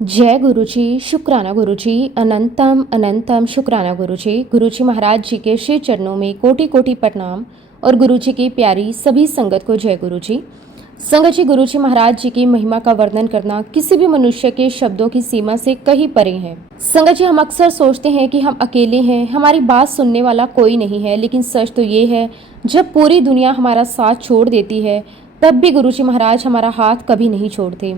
जय गुरुजी, शुक्राना गुरुजी, अनंतम अनंतम शुक्राना गुरुजी। गुरुजी महाराज जी के श्री चरणों में कोटि कोटि प्रणाम और गुरुजी की प्यारी सभी संगत को जय गुरुजी। संगत जी, गुरुजी महाराज जी की महिमा का वर्णन करना किसी भी मनुष्य के शब्दों की सीमा से कहीं परे है। संगत जी, हम अक्सर सोचते हैं कि हम अकेले हैं, हमारी बात सुनने वाला कोई नहीं है, लेकिन सच तो ये है जब पूरी दुनिया हमारा साथ छोड़ देती है तब भी गुरुजी महाराज हमारा हाथ कभी नहीं छोड़ते।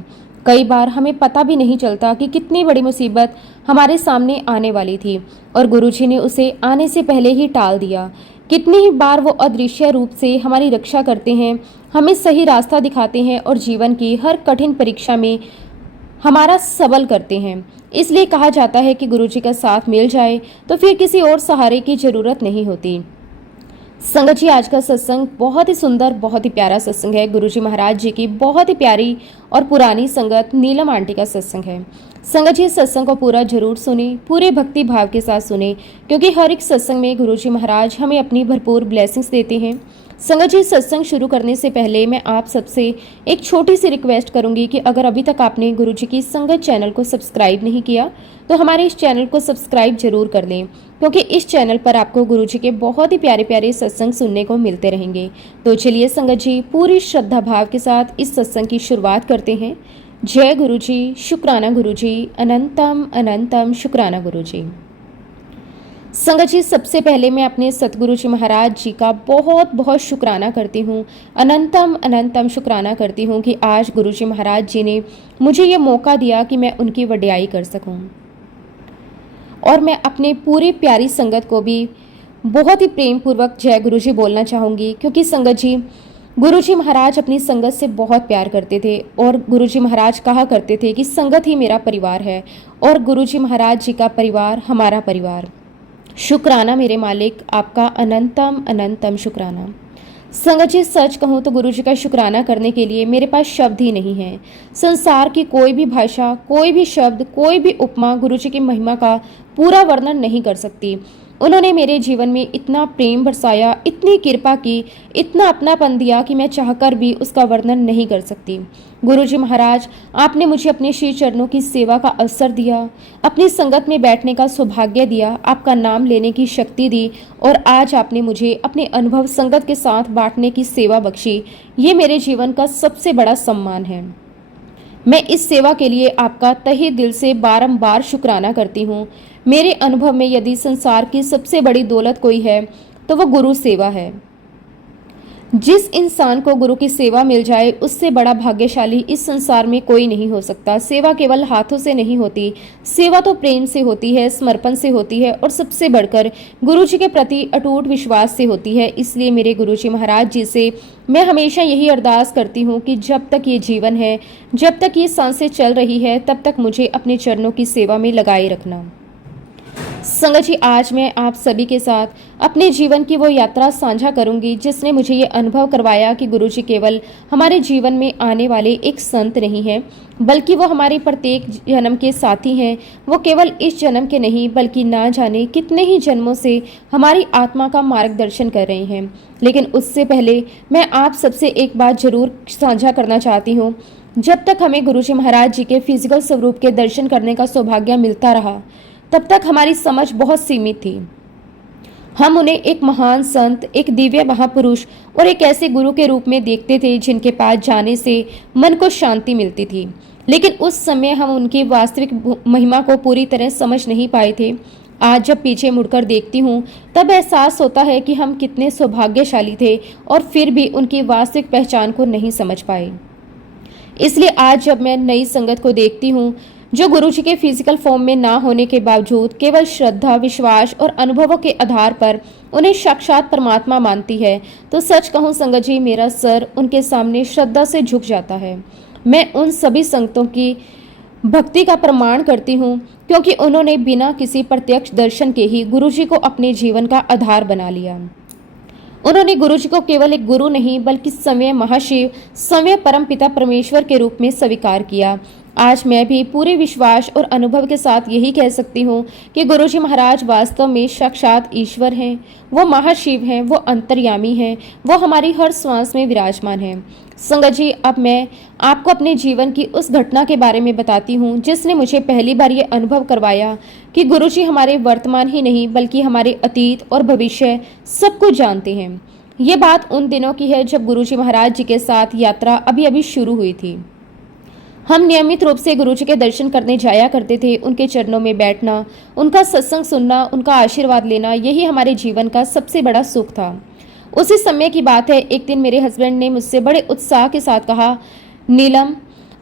कई बार हमें पता भी नहीं चलता कि कितनी बड़ी मुसीबत हमारे सामने आने वाली थी और गुरुजी ने उसे आने से पहले ही टाल दिया। कितनी ही बार वो अदृश्य रूप से हमारी रक्षा करते हैं, हमें सही रास्ता दिखाते हैं और जीवन की हर कठिन परीक्षा में हमारा सबल करते हैं। इसलिए कहा जाता है कि गुरुजी का साथ मिल जाए तो फिर किसी और सहारे की जरूरत नहीं होती। संगत जी, आज का सत्संग बहुत ही सुंदर, बहुत ही प्यारा सत्संग है। गुरुजी महाराज जी की बहुत ही प्यारी और पुरानी संगत नीलम आंटी का सत्संग है। संगत जी, इस सत्संग को पूरा जरूर सुने, पूरे भक्ति भाव के साथ सुने, क्योंकि हर एक सत्संग में गुरुजी महाराज हमें अपनी भरपूर ब्लेसिंग्स देते हैं। संगत जी, सत्संग शुरू करने से पहले मैं आप सबसे एक छोटी सी रिक्वेस्ट करूंगी कि अगर अभी तक आपने गुरुजी की संगत चैनल को सब्सक्राइब नहीं किया तो हमारे इस चैनल को सब्सक्राइब जरूर कर लें, क्योंकि इस चैनल पर आपको गुरुजी के बहुत ही प्यारे प्यारे सत्संग सुनने को मिलते रहेंगे। तो चलिए संगत जी, पूरी श्रद्धा भाव के साथ इस सत्संग की शुरुआत करते हैं। जय गुरुजी, शुक्राना गुरुजी, अनंतम अनंतम शुक्राना गुरुजी। संगत जी, सबसे पहले मैं अपने सतगुरु जी महाराज जी का बहुत बहुत शुक्राना करती हूँ, अनंतम अनंतम शुक्राना करती हूँ कि आज गुरु जी महाराज जी ने मुझे ये मौका दिया कि मैं उनकी वड्याई कर सकूँ। और मैं अपने पूरी प्यारी संगत को भी बहुत ही प्रेम पूर्वक जय गुरु जी बोलना चाहूँगी, क्योंकि संगत जी, गुरु जी महाराज अपनी संगत से बहुत प्यार करते थे और गुरु जी महाराज कहा करते थे कि संगत ही मेरा परिवार है और गुरु जी महाराज जी का परिवार हमारा परिवार। शुक्राना मेरे मालिक, आपका अनंतम अनंतम शुक्राना। संगत जी, सच कहूँ तो गुरु जी का शुक्राना करने के लिए मेरे पास शब्द ही नहीं है। संसार की कोई भी भाषा, कोई भी शब्द, कोई भी उपमा गुरु जी की महिमा का पूरा वर्णन नहीं कर सकती। उन्होंने मेरे जीवन में इतना प्रेम बरसाया, इतनी कृपा की, इतना अपनापन दिया कि मैं चाहकर भी उसका वर्णन नहीं कर सकती। गुरुजी महाराज, आपने मुझे अपने श्री चरणों की सेवा का अवसर दिया, अपनी संगत में बैठने का सौभाग्य दिया, आपका नाम लेने की शक्ति दी और आज आपने मुझे अपने अनुभव संगत के साथ बांटने की सेवा बख्शी। ये मेरे जीवन का सबसे बड़ा सम्मान है। मैं इस सेवा के लिए आपका तहे दिल से बारंबार शुक्राना करती हूँ। मेरे अनुभव में यदि संसार की सबसे बड़ी दौलत कोई है तो वो गुरु सेवा है। जिस इंसान को गुरु की सेवा मिल जाए उससे बड़ा भाग्यशाली इस संसार में कोई नहीं हो सकता। सेवा केवल हाथों से नहीं होती, सेवा तो प्रेम से होती है, समर्पण से होती है और सबसे बढ़कर गुरु जी के प्रति अटूट विश्वास से होती है। इसलिए मेरे गुरु जी महाराज जी से मैं हमेशा यही अरदास करती हूँ कि जब तक ये जीवन है, जब तक ये सांसें चल रही है, तब तक मुझे अपने चरणों की सेवा में लगाए रखना। संगत जी, आज मैं आप सभी के साथ अपने जीवन की वो यात्रा साझा करूंगी जिसने मुझे ये अनुभव करवाया कि गुरु जी केवल हमारे जीवन में आने वाले एक संत नहीं हैं, बल्कि वो हमारे प्रत्येक जन्म के साथी हैं। वो केवल इस जन्म के नहीं बल्कि ना जाने कितने ही जन्मों से हमारी आत्मा का मार्गदर्शन कर रहे हैं। लेकिन उससे पहले मैं आप सबसे एक बात जरूर साझा करना चाहती हूँ। जब तक हमें गुरु जी महाराज जी के फिजिकल स्वरूप के दर्शन करने का सौभाग्य मिलता रहा, तब तक हमारी समझ बहुत सीमित थी। हम उन्हें एक महान संत, एक दिव्य महापुरुष और एक ऐसे गुरु के रूप में देखते थे जिनके पास जाने से मन को शांति मिलती थी। लेकिन उस समय हम उनकी वास्तविक महिमा को पूरी तरह समझ नहीं पाए थे। आज जब पीछे मुड़कर देखती हूँ तब एहसास होता है कि हम कितने सौभाग्यशाली थे और फिर भी उनकी वास्तविक पहचान को नहीं समझ पाए। इसलिए आज जब मैं नई संगत को देखती हूँ जो गुरु जी के फिजिकल फॉर्म में ना होने के बावजूद केवल श्रद्धा, विश्वास और अनुभवों के आधार पर उन्हें साक्षात परमात्मा मानती है, तो सच कहूँ संगत जी, मेरा सर उनके सामने श्रद्धा से झुक जाता है। मैं उन सभी संगतों की भक्ति का प्रमाण करती हूँ क्योंकि उन्होंने बिना किसी प्रत्यक्ष दर्शन के ही गुरु जी को अपने जीवन का आधार बना लिया। उन्होंने गुरु जी को केवल एक गुरु नहीं बल्कि स्वयं महाशिव, स्वयं परमपिता परमेश्वर के रूप में स्वीकार किया। आज मैं भी पूरे विश्वास और अनुभव के साथ यही कह सकती हूँ कि गुरुजी महाराज वास्तव में साक्षात ईश्वर हैं। वो महाशिव हैं, वो अंतर्यामी हैं, वो हमारी हर श्वास में विराजमान हैं। संगत जी, अब मैं आपको अपने जीवन की उस घटना के बारे में बताती हूँ जिसने मुझे पहली बार ये अनुभव करवाया कि गुरुजी हमारे वर्तमान ही नहीं बल्कि हमारे अतीत और भविष्य सब कुछ जानते हैं। ये बात उन दिनों की है जब गुरुजी महाराज जी के साथ यात्रा अभी अभी शुरू हुई थी। हम नियमित रूप से गुरुजी के दर्शन करने जाया करते थे। उनके चरणों में बैठना, उनका सत्संग सुनना, उनका आशीर्वाद लेना, यही हमारे जीवन का सबसे बड़ा सुख था। उसी समय की बात है, एक दिन मेरे हस्बैंड ने मुझसे बड़े उत्साह के साथ कहा, नीलम,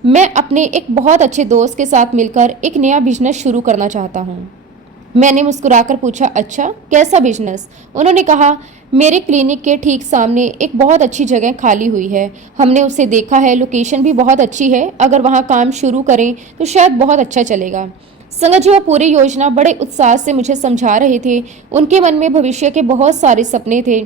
मैं अपने एक बहुत अच्छे दोस्त के साथ मिलकर एक नया बिजनेस शुरू करना चाहता हूँ। मैंने मुस्कुराकर पूछा, अच्छा कैसा बिजनेस? उन्होंने कहा, मेरे क्लिनिक के ठीक सामने एक बहुत अच्छी जगह खाली हुई है। हमने उसे देखा है, लोकेशन भी बहुत अच्छी है। अगर वहाँ काम शुरू करें तो शायद बहुत अच्छा चलेगा। संगत जी, वो पूरी योजना बड़े उत्साह से मुझे समझा रहे थे। उनके मन में भविष्य के बहुत सारे सपने थे।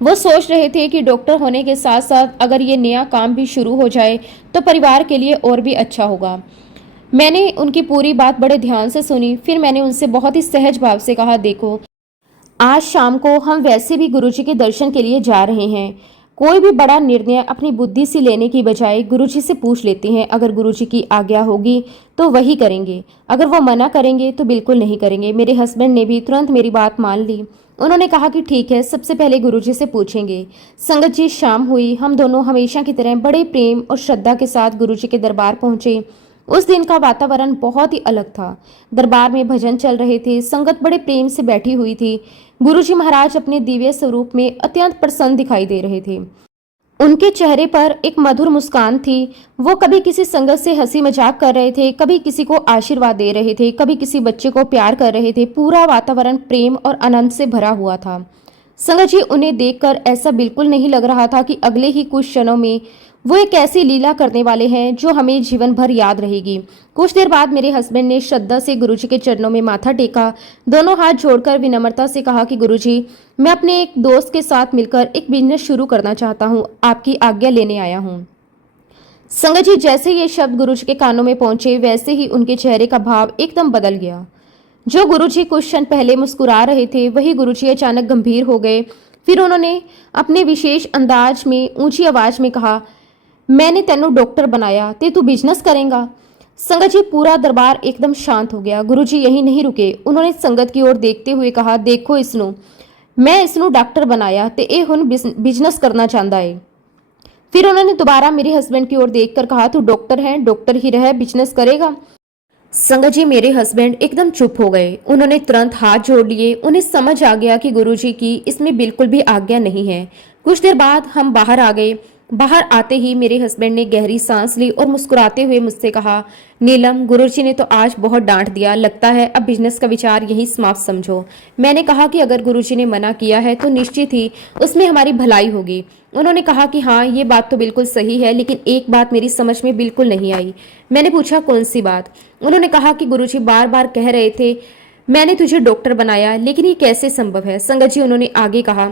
वो सोच रहे थे कि डॉक्टर होने के साथ साथ अगर ये नया काम भी शुरू हो जाए तो परिवार के लिए और भी अच्छा होगा। मैंने उनकी पूरी बात बड़े ध्यान से सुनी। फिर मैंने उनसे बहुत ही सहज भाव से कहा, देखो, आज शाम को हम वैसे भी गुरुजी के दर्शन के लिए जा रहे हैं। कोई भी बड़ा निर्णय अपनी बुद्धि से लेने की बजाय गुरुजी से पूछ लेते हैं। अगर गुरुजी की आज्ञा होगी तो वही करेंगे, अगर वो मना करेंगे तो बिल्कुल नहीं करेंगे। मेरे हस्बैंड ने भी तुरंत मेरी बात मान ली। उन्होंने कहा कि ठीक है, सबसे पहले गुरुजी से पूछेंगे। संगत जी, शाम हुई। हम दोनों हमेशा की तरह बड़े प्रेम और श्रद्धा के साथ गुरुजी के दरबार पहुंचे। उस दिन का वातावरण बहुत ही अलग था। दरबार में भजन चल रहे थे, संगत बड़े प्रेम से बैठी हुई थी। गुरुजी महाराज अपने दिव्य स्वरूप में अत्यंत प्रसन्न दिखाई दे रहे थे। उनके चेहरे पर एक मधुर मुस्कान थी। वो कभी किसी संगत से हंसी मजाक कर रहे थे, कभी किसी को आशीर्वाद दे रहे थे, कभी किसी बच्चे को प्यार कर रहे थे। पूरा वातावरण प्रेम और आनंद से भरा हुआ था। संगत जी, उन्हें देखकर ऐसा बिल्कुल नहीं लग रहा था कि अगले ही कुछ क्षणों में वो एक ऐसी लीला करने वाले हैं जो हमें जीवन भर याद रहेगी। कुछ देर बाद मेरे हस्बैंड ने श्रद्धा से गुरुजी के चरणों में माथा टेका। दोनों हाथ जोड़कर विनम्रता से कहा कि गुरुजी, मैं अपने एक दोस्त के साथ मिलकर एक बिजनेस शुरू करना चाहता हूँ। आपकी आज्ञा लेने आया हूँ। संगत जी, जैसे ये शब्द गुरुजी के कानों में पहुंचे वैसे ही उनके चेहरे का भाव एकदम बदल गया। जो गुरुजी कुछ क्षण पहले मुस्कुरा रहे थे वही गुरुजी अचानक गंभीर हो गए। फिर उन्होंने अपने विशेष अंदाज में ऊंची आवाज में कहा, मैंने तेनू डॉक्टर बनाया ते तू बिजनेस करेगा। संगत जी, पूरा दरबार एकदम शांत हो गया। गुरुजी यही नहीं रुके। उन्होंने संगत की ओर देखते हुए कहा, देखो इसनू, मैं इसनू डॉक्टर बनाया ते ए हुण बिजनेस करना चाहता है। फिर उन्होंने दोबारा मेरे हस्बैंड की ओर देखकर कहा, तू डॉक्टर है, डॉक्टर ही रह, बिजनेस करेगा। संगत जी, मेरे हस्बैंड एकदम चुप हो गए। उन्होंने तुरंत हाथ जोड़ लिए। उन्हें समझ आ गया कि गुरुजी की इसमें बिल्कुल भी आज्ञा नहीं है। कुछ देर बाद हम बाहर आ गए। बाहर आते ही मेरे हस्बैंड ने गहरी सांस ली और मुस्कुराते हुए मुझसे कहा, नीलम, गुरुजी ने तो आज बहुत डांट दिया। लगता है अब बिजनेस का विचार यही समाप्त समझो। मैंने कहा कि अगर गुरुजी ने मना किया है तो निश्चित ही उसमें हमारी भलाई होगी। उन्होंने कहा कि हाँ, ये बात तो बिल्कुल सही है, लेकिन एक बात मेरी समझ में बिल्कुल नहीं आई। मैंने पूछा, कौन सी बात? उन्होंने कहा कि गुरुजी बार बार कह रहे थे मैंने तुझे डॉक्टर बनाया, लेकिन ये कैसे संभव है? संगत जी, उन्होंने आगे कहा,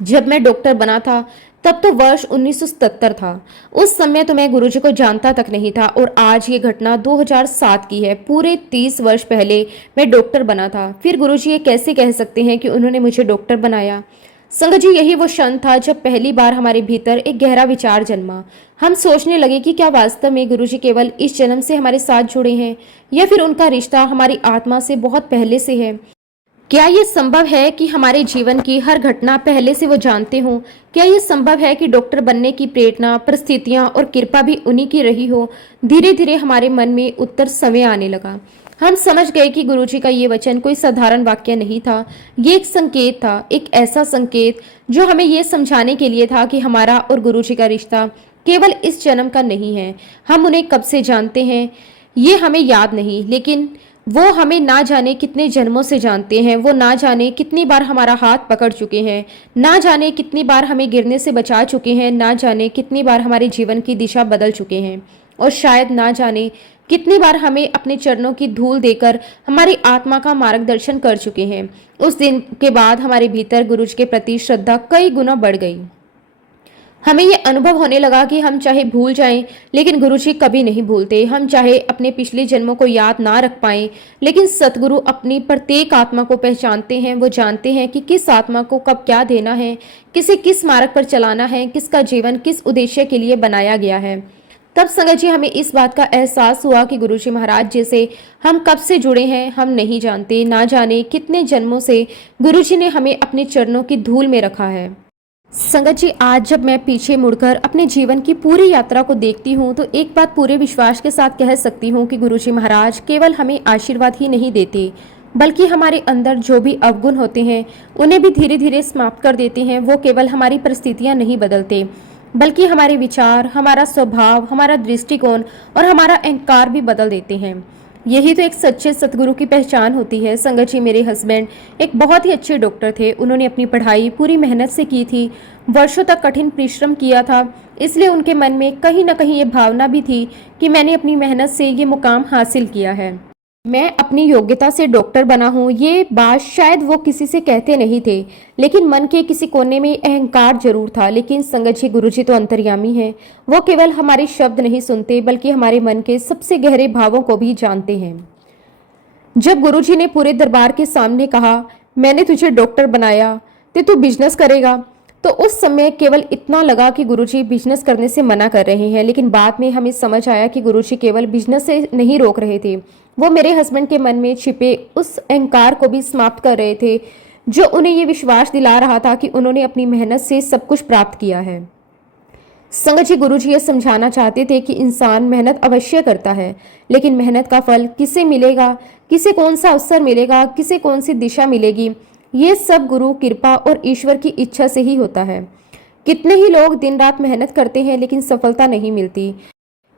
जब मैं डॉक्टर बना था तब तो वर्ष 1977 था। उस समय तो मैं गुरुजी को जानता तक नहीं था और आज ये घटना 2007 की है। पूरे 30 वर्ष पहले मैं डॉक्टर बना था। फिर गुरुजी ये कैसे कह सकते हैं कि उन्होंने मुझे डॉक्टर बनाया? संगत जी, यही वो क्षण था जब पहली बार हमारे भीतर एक गहरा विचार जन्मा। हम सोचने लगे कि क्या वास्तव में गुरुजी केवल इस जन्म से हमारे साथ जुड़े हैं या फिर उनका रिश्ता हमारी आत्मा से बहुत पहले से है। क्या ये संभव है कि हमारे जीवन की हर घटना पहले से वो जानते हों? क्या ये संभव है कि डॉक्टर बनने की प्रेरणा, परिस्थितियां और कृपा भी उन्हीं की रही हो? धीरे धीरे हमारे मन में उत्तर समय आने लगा। हम समझ गए कि गुरुजी का ये वचन कोई साधारण वाक्य नहीं था। ये एक संकेत था, एक ऐसा संकेत जो हमें ये समझाने के लिए था कि हमारा और गुरुजी का रिश्ता केवल इस जन्म का नहीं है। हम उन्हें कब से जानते हैं ये हमें याद नहीं, लेकिन वो हमें ना जाने कितने जन्मों से जानते हैं। वो ना जाने कितनी बार हमारा हाथ पकड़ चुके हैं, ना जाने कितनी बार हमें गिरने से बचा चुके हैं, ना जाने कितनी बार हमारे जीवन की दिशा बदल चुके हैं और शायद ना जाने कितनी बार हमें अपने चरणों की धूल देकर हमारी आत्मा का मार्गदर्शन कर चुके हैं। उस दिन के बाद हमारे भीतर गुरुजी के प्रति श्रद्धा कई गुना बढ़ गई। हमें ये अनुभव होने लगा कि हम चाहे भूल जाएं, लेकिन गुरुजी कभी नहीं भूलते। हम चाहे अपने पिछले जन्मों को याद ना रख पाएं, लेकिन सतगुरु अपनी प्रत्येक आत्मा को पहचानते हैं। वो जानते हैं कि किस आत्मा को कब क्या देना है, किसे किस मार्ग पर चलाना है, किसका जीवन किस उद्देश्य के लिए बनाया गया है। तब संगत जी हमें इस बात का एहसास हुआ कि गुरुजी महाराज जी से हम कब से जुड़े हैं हम नहीं जानते। ना जाने कितने जन्मों से गुरुजी ने हमें अपने चरणों की धूल में रखा है। संगत जी, आज जब मैं पीछे मुड़कर अपने जीवन की पूरी यात्रा को देखती हूँ तो एक बात पूरे विश्वास के साथ कह सकती हूँ कि गुरुजी महाराज केवल हमें आशीर्वाद ही नहीं देते, बल्कि हमारे अंदर जो भी अवगुण होते हैं उन्हें भी धीरे धीरे समाप्त कर देते हैं। वो केवल हमारी परिस्थितियाँ नहीं बदलते, बल्कि हमारे विचार, हमारा स्वभाव, हमारा दृष्टिकोण और हमारा अहंकार भी बदल देते हैं। यही तो एक सच्चे सतगुरु की पहचान होती है। संगत जी, मेरे हस्बैंड एक बहुत ही अच्छे डॉक्टर थे। उन्होंने अपनी पढ़ाई पूरी मेहनत से की थी, वर्षों तक कठिन परिश्रम किया था। इसलिए उनके मन में कहीं ना कहीं ये भावना भी थी कि मैंने अपनी मेहनत से ये मुकाम हासिल किया है, मैं अपनी योग्यता से डॉक्टर बना हूँ। ये बात शायद वो किसी से कहते नहीं थे, लेकिन मन के किसी कोने में अहंकार जरूर था। लेकिन संगत जी, गुरुजी तो अंतर्यामी हैं। वो केवल हमारे शब्द नहीं सुनते, बल्कि हमारे मन के सबसे गहरे भावों को भी जानते हैं। जब गुरुजी ने पूरे दरबार के सामने कहा, मैंने तुझे डॉक्टर बनाया तो तू बिजनेस करेगा, तो उस समय केवल इतना लगा कि गुरुजी बिजनेस करने से मना कर रहे हैं। लेकिन बाद में हमें समझ आया कि गुरुजी केवल बिजनेस से नहीं रोक रहे थे, वो मेरे हस्बैंड के मन में छिपे उस अहंकार को भी समाप्त कर रहे थे, जो उन्हें ये विश्वास दिला रहा था कि उन्होंने अपनी मेहनत से सब कुछ प्राप्त किया है। संगत जी, गुरुजी ये समझाना चाहते थे कि इंसान मेहनत अवश्य करता है, लेकिन मेहनत का फल किसे मिलेगा, किसे कौन सा अवसर मिलेगा, किसे कौन सी दिशा मिलेगी, ये सब गुरु कृपा और ईश्वर की इच्छा से ही होता है। कितने ही लोग दिन रात मेहनत करते हैं, लेकिन सफलता नहीं मिलती।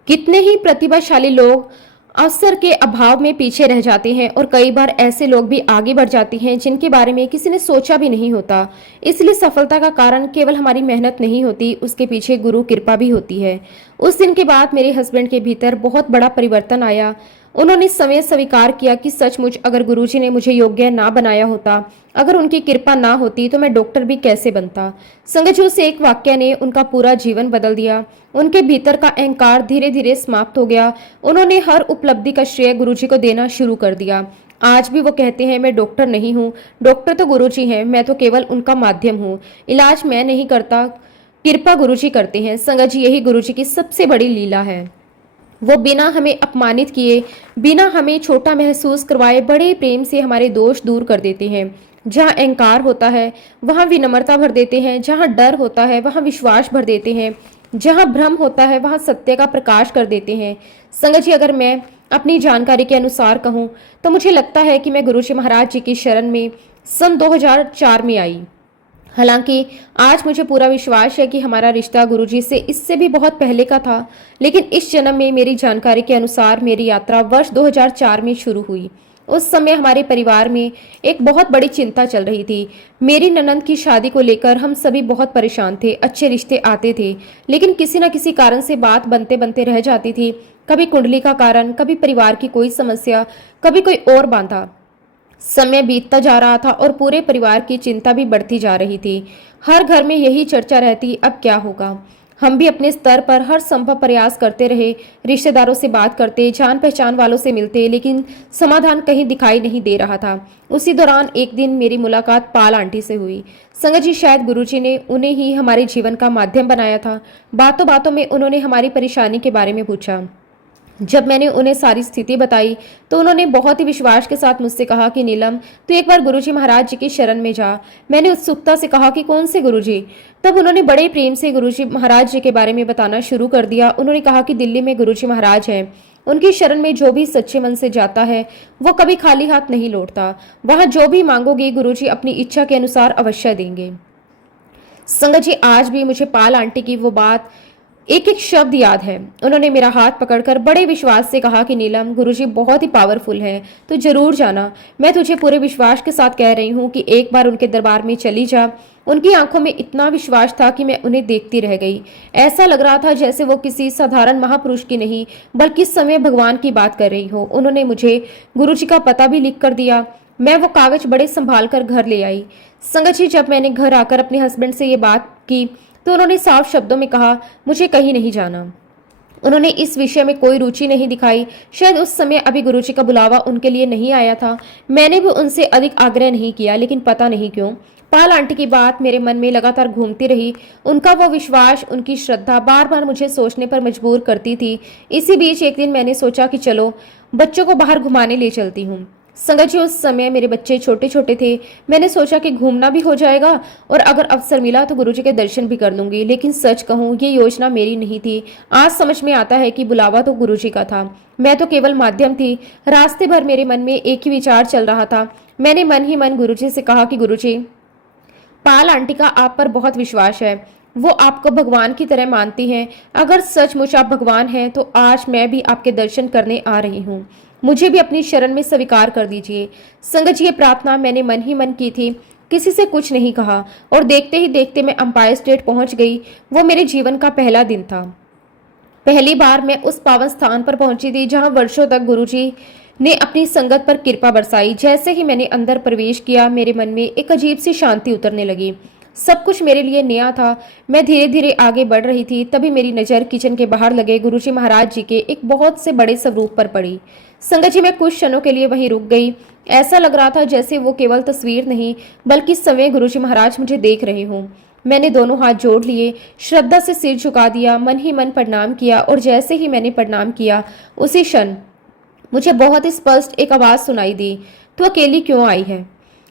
कितने ही प्रतिभाशाली लोग अवसर के अभाव में पीछे रह जाते हैं, और कई बार ऐसे लोग भी आगे बढ़ जाते हैं जिनके बारे में किसी ने सोचा भी नहीं होता। इसलिए सफलता का कारण केवल हमारी मेहनत नहीं होती, उसके पीछे गुरु कृपा भी होती है। उस दिन के बाद मेरे हस्बैंड के भीतर बहुत बड़ा परिवर्तन आया। उन्होंने समय स्वीकार किया कि सचमुच अगर गुरुजी ने मुझे योग्य ना बनाया होता, अगर उनकी कृपा ना होती, तो मैं डॉक्टर भी कैसे बनता। संगत जी, से एक वाक्य ने उनका पूरा जीवन बदल दिया। उनके भीतर का अहंकार धीरे धीरे समाप्त हो गया। उन्होंने हर उपलब्धि का श्रेय गुरुजी को देना शुरू कर दिया। आज भी वो कहते हैं, मैं डॉक्टर नहीं हूँ, डॉक्टर तो गुरुजी हैं, मैं तो केवल उनका माध्यम हूँ। इलाज मैं नहीं करता, कृपा गुरुजी करते हैं। संगत जी, यही गुरुजी की सबसे बड़ी लीला है। वो बिना हमें अपमानित किए, बिना हमें छोटा महसूस करवाए, बड़े प्रेम से हमारे दोष दूर कर देते हैं। जहाँ अहंकार होता है वहाँ विनम्रता भर देते हैं, जहाँ डर होता है वहाँ विश्वास भर देते हैं, जहाँ भ्रम होता है वहाँ सत्य का प्रकाश कर देते हैं। संगत जी, अगर मैं अपनी जानकारी के अनुसार कहूँ तो मुझे लगता है कि मैं गुरुजी महाराज जी की शरण में सन 2004 में आई। हालांकि आज मुझे पूरा विश्वास है कि हमारा रिश्ता गुरुजी से इससे भी बहुत पहले का था, लेकिन इस जन्म में मेरी जानकारी के अनुसार मेरी यात्रा वर्ष 2004 में शुरू हुई। उस समय हमारे परिवार में एक बहुत बड़ी चिंता चल रही थी। मेरी ननंद की शादी को लेकर हम सभी बहुत परेशान थे। अच्छे रिश्ते आते थे, लेकिन किसी न किसी कारण से बात बनते बनते रह जाती थी। कभी कुंडली का कारण, कभी परिवार की कोई समस्या, कभी कोई और बाधा। समय बीतता जा रहा था और पूरे परिवार की चिंता भी बढ़ती जा रही थी। हर घर में यही चर्चा रहती, अब क्या होगा। हम भी अपने स्तर पर हर संभव प्रयास करते रहे, रिश्तेदारों से बात करते, जान पहचान वालों से मिलते, लेकिन समाधान कहीं दिखाई नहीं दे रहा था। उसी दौरान एक दिन मेरी मुलाकात पाल आंटी से हुई। संगत जी, शायद गुरुजी ने उन्हें ही हमारे जीवन का माध्यम बनाया था। बातों बातों में उन्होंने हमारी परेशानी के बारे में पूछा। जब मैंने उन्हें सारी स्थिति बताई तो उन्होंने बहुत ही विश्वास के साथ मुझसे कहा कि नीलम, तू एक बार गुरुजी महाराज जी की शरण में जा। मैंने उत्सुकता से कहा कि कौन से गुरुजी? तब उन्होंने बड़े प्रेम से गुरुजी महाराज जी के बारे में बताना शुरू कर दिया। उन्होंने कहा कि दिल्ली में गुरुजी महाराज हैं, उनकी शरण में जो भी सच्चे मन से जाता है वो कभी खाली हाथ नहीं लौटता। वहां जो भी मांगोगे गुरुजी अपनी इच्छा के अनुसार अवश्य देंगे। संगत जी, आज भी मुझे पाल आंटी की वो बात, एक एक शब्द याद है। उन्होंने मेरा हाथ पकड़कर बड़े विश्वास से कहा कि नीलम, गुरुजी बहुत ही पावरफुल हैं, तो जरूर जाना। मैं तुझे पूरे विश्वास के साथ कह रही हूँ कि एक बार उनके दरबार में चली जा। उनकी आंखों में इतना विश्वास था कि मैं उन्हें देखती रह गई। ऐसा लग रहा था जैसे वो किसी साधारण महापुरुष की नहीं, बल्कि समय भगवान की बात कर रही हो। उन्होंने मुझे गुरुजी का पता भी लिख कर दिया। मैं वो कागज बड़े संभाल कर घर ले आई। संगत जी, जब मैंने घर आकर अपने हस्बैंड से ये बात की तो उन्होंने साफ शब्दों में कहा, मुझे कहीं नहीं जाना। उन्होंने इस विषय में कोई रुचि नहीं दिखाई। शायद उस समय अभी गुरुजी का बुलावा उनके लिए नहीं आया था। मैंने भी उनसे अधिक आग्रह नहीं किया, लेकिन पता नहीं क्यों पाल आंटी की बात मेरे मन में लगातार घूमती रही। उनका वो विश्वास, उनकी श्रद्धा बार बार मुझे सोचने पर मजबूर करती थी। इसी बीच एक दिन मैंने सोचा कि चलो बच्चों को बाहर घुमाने ले चलती हूँ। संगत जी, उस समय मेरे बच्चे छोटे छोटे थे। मैंने सोचा कि घूमना भी हो जाएगा और अगर अवसर मिला तो गुरुजी के दर्शन भी कर लूंगी। लेकिन सच कहूँ, ये योजना मेरी नहीं थी। आज समझ में आता है कि बुलावा तो गुरुजी का था, मैं तो केवल माध्यम थी। रास्ते भर मेरे मन में एक ही विचार चल रहा था। मैंने मन ही मन गुरुजी से कहा कि गुरुजी, पाल आंटी का आप पर बहुत विश्वास है। वो आपको भगवान की तरह मानती हैं। अगर सचमुच आप भगवान हैं तो आज मैं भी आपके दर्शन करने आ रही हूँ। मुझे भी अपनी शरण में स्वीकार कर दीजिए। संगत जी, ये प्रार्थना मैंने मन ही मन की थी, किसी से कुछ नहीं कहा। और देखते ही देखते मैं अंपायर स्टेट पहुंच गई। वो मेरे जीवन का पहला दिन था। पहली बार मैं उस पावन स्थान पर पहुंची थी जहां वर्षों तक गुरुजी ने अपनी संगत पर कृपा बरसाई। जैसे ही मैंने अंदर प्रवेश किया, मेरे मन में एक अजीब सी शांति उतरने लगी। सब कुछ मेरे लिए नया था। मैं धीरे धीरे आगे बढ़ रही थी, तभी मेरी नजर किचन के बाहर लगे गुरुजी महाराज जी के एक बहुत से बड़े स्वरूप पर पड़ी। संगत जी, मैं कुछ क्षणों के लिए वहीं रुक गई। ऐसा लग रहा था जैसे वो केवल तस्वीर नहीं बल्कि स्वयं गुरुजी महाराज मुझे देख रहे हों। मैंने दोनों हाथ जोड़ लिए, श्रद्धा से सिर झुका दिया, मन ही मन प्रणाम किया। और जैसे ही मैंने प्रणाम किया, उसी क्षण मुझे बहुत ही स्पष्ट एक आवाज सुनाई दी, तू अकेली क्यों आई है?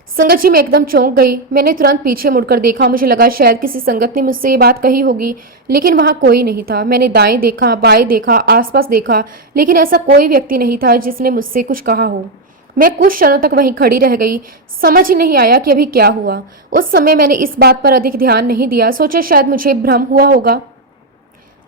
संगत जी, मैं एकदम चौंक गई। मैंने तुरंत पीछे मुड़कर देखा। मुझे लगा शायद किसी संगत ने मुझसे ये बात कही होगी, लेकिन वहां कोई नहीं था। मैंने दाएं देखा, बाएं देखा, आसपास देखा, लेकिन ऐसा कोई व्यक्ति नहीं था जिसने मुझसे कुछ कहा हो। मैं कुछ क्षणों तक वहीं खड़ी रह गई। समझ ही नहीं आया कि अभी क्या हुआ। उस समय मैंने इस बात पर अधिक ध्यान नहीं दिया, सोचा शायद मुझे भ्रम हुआ होगा।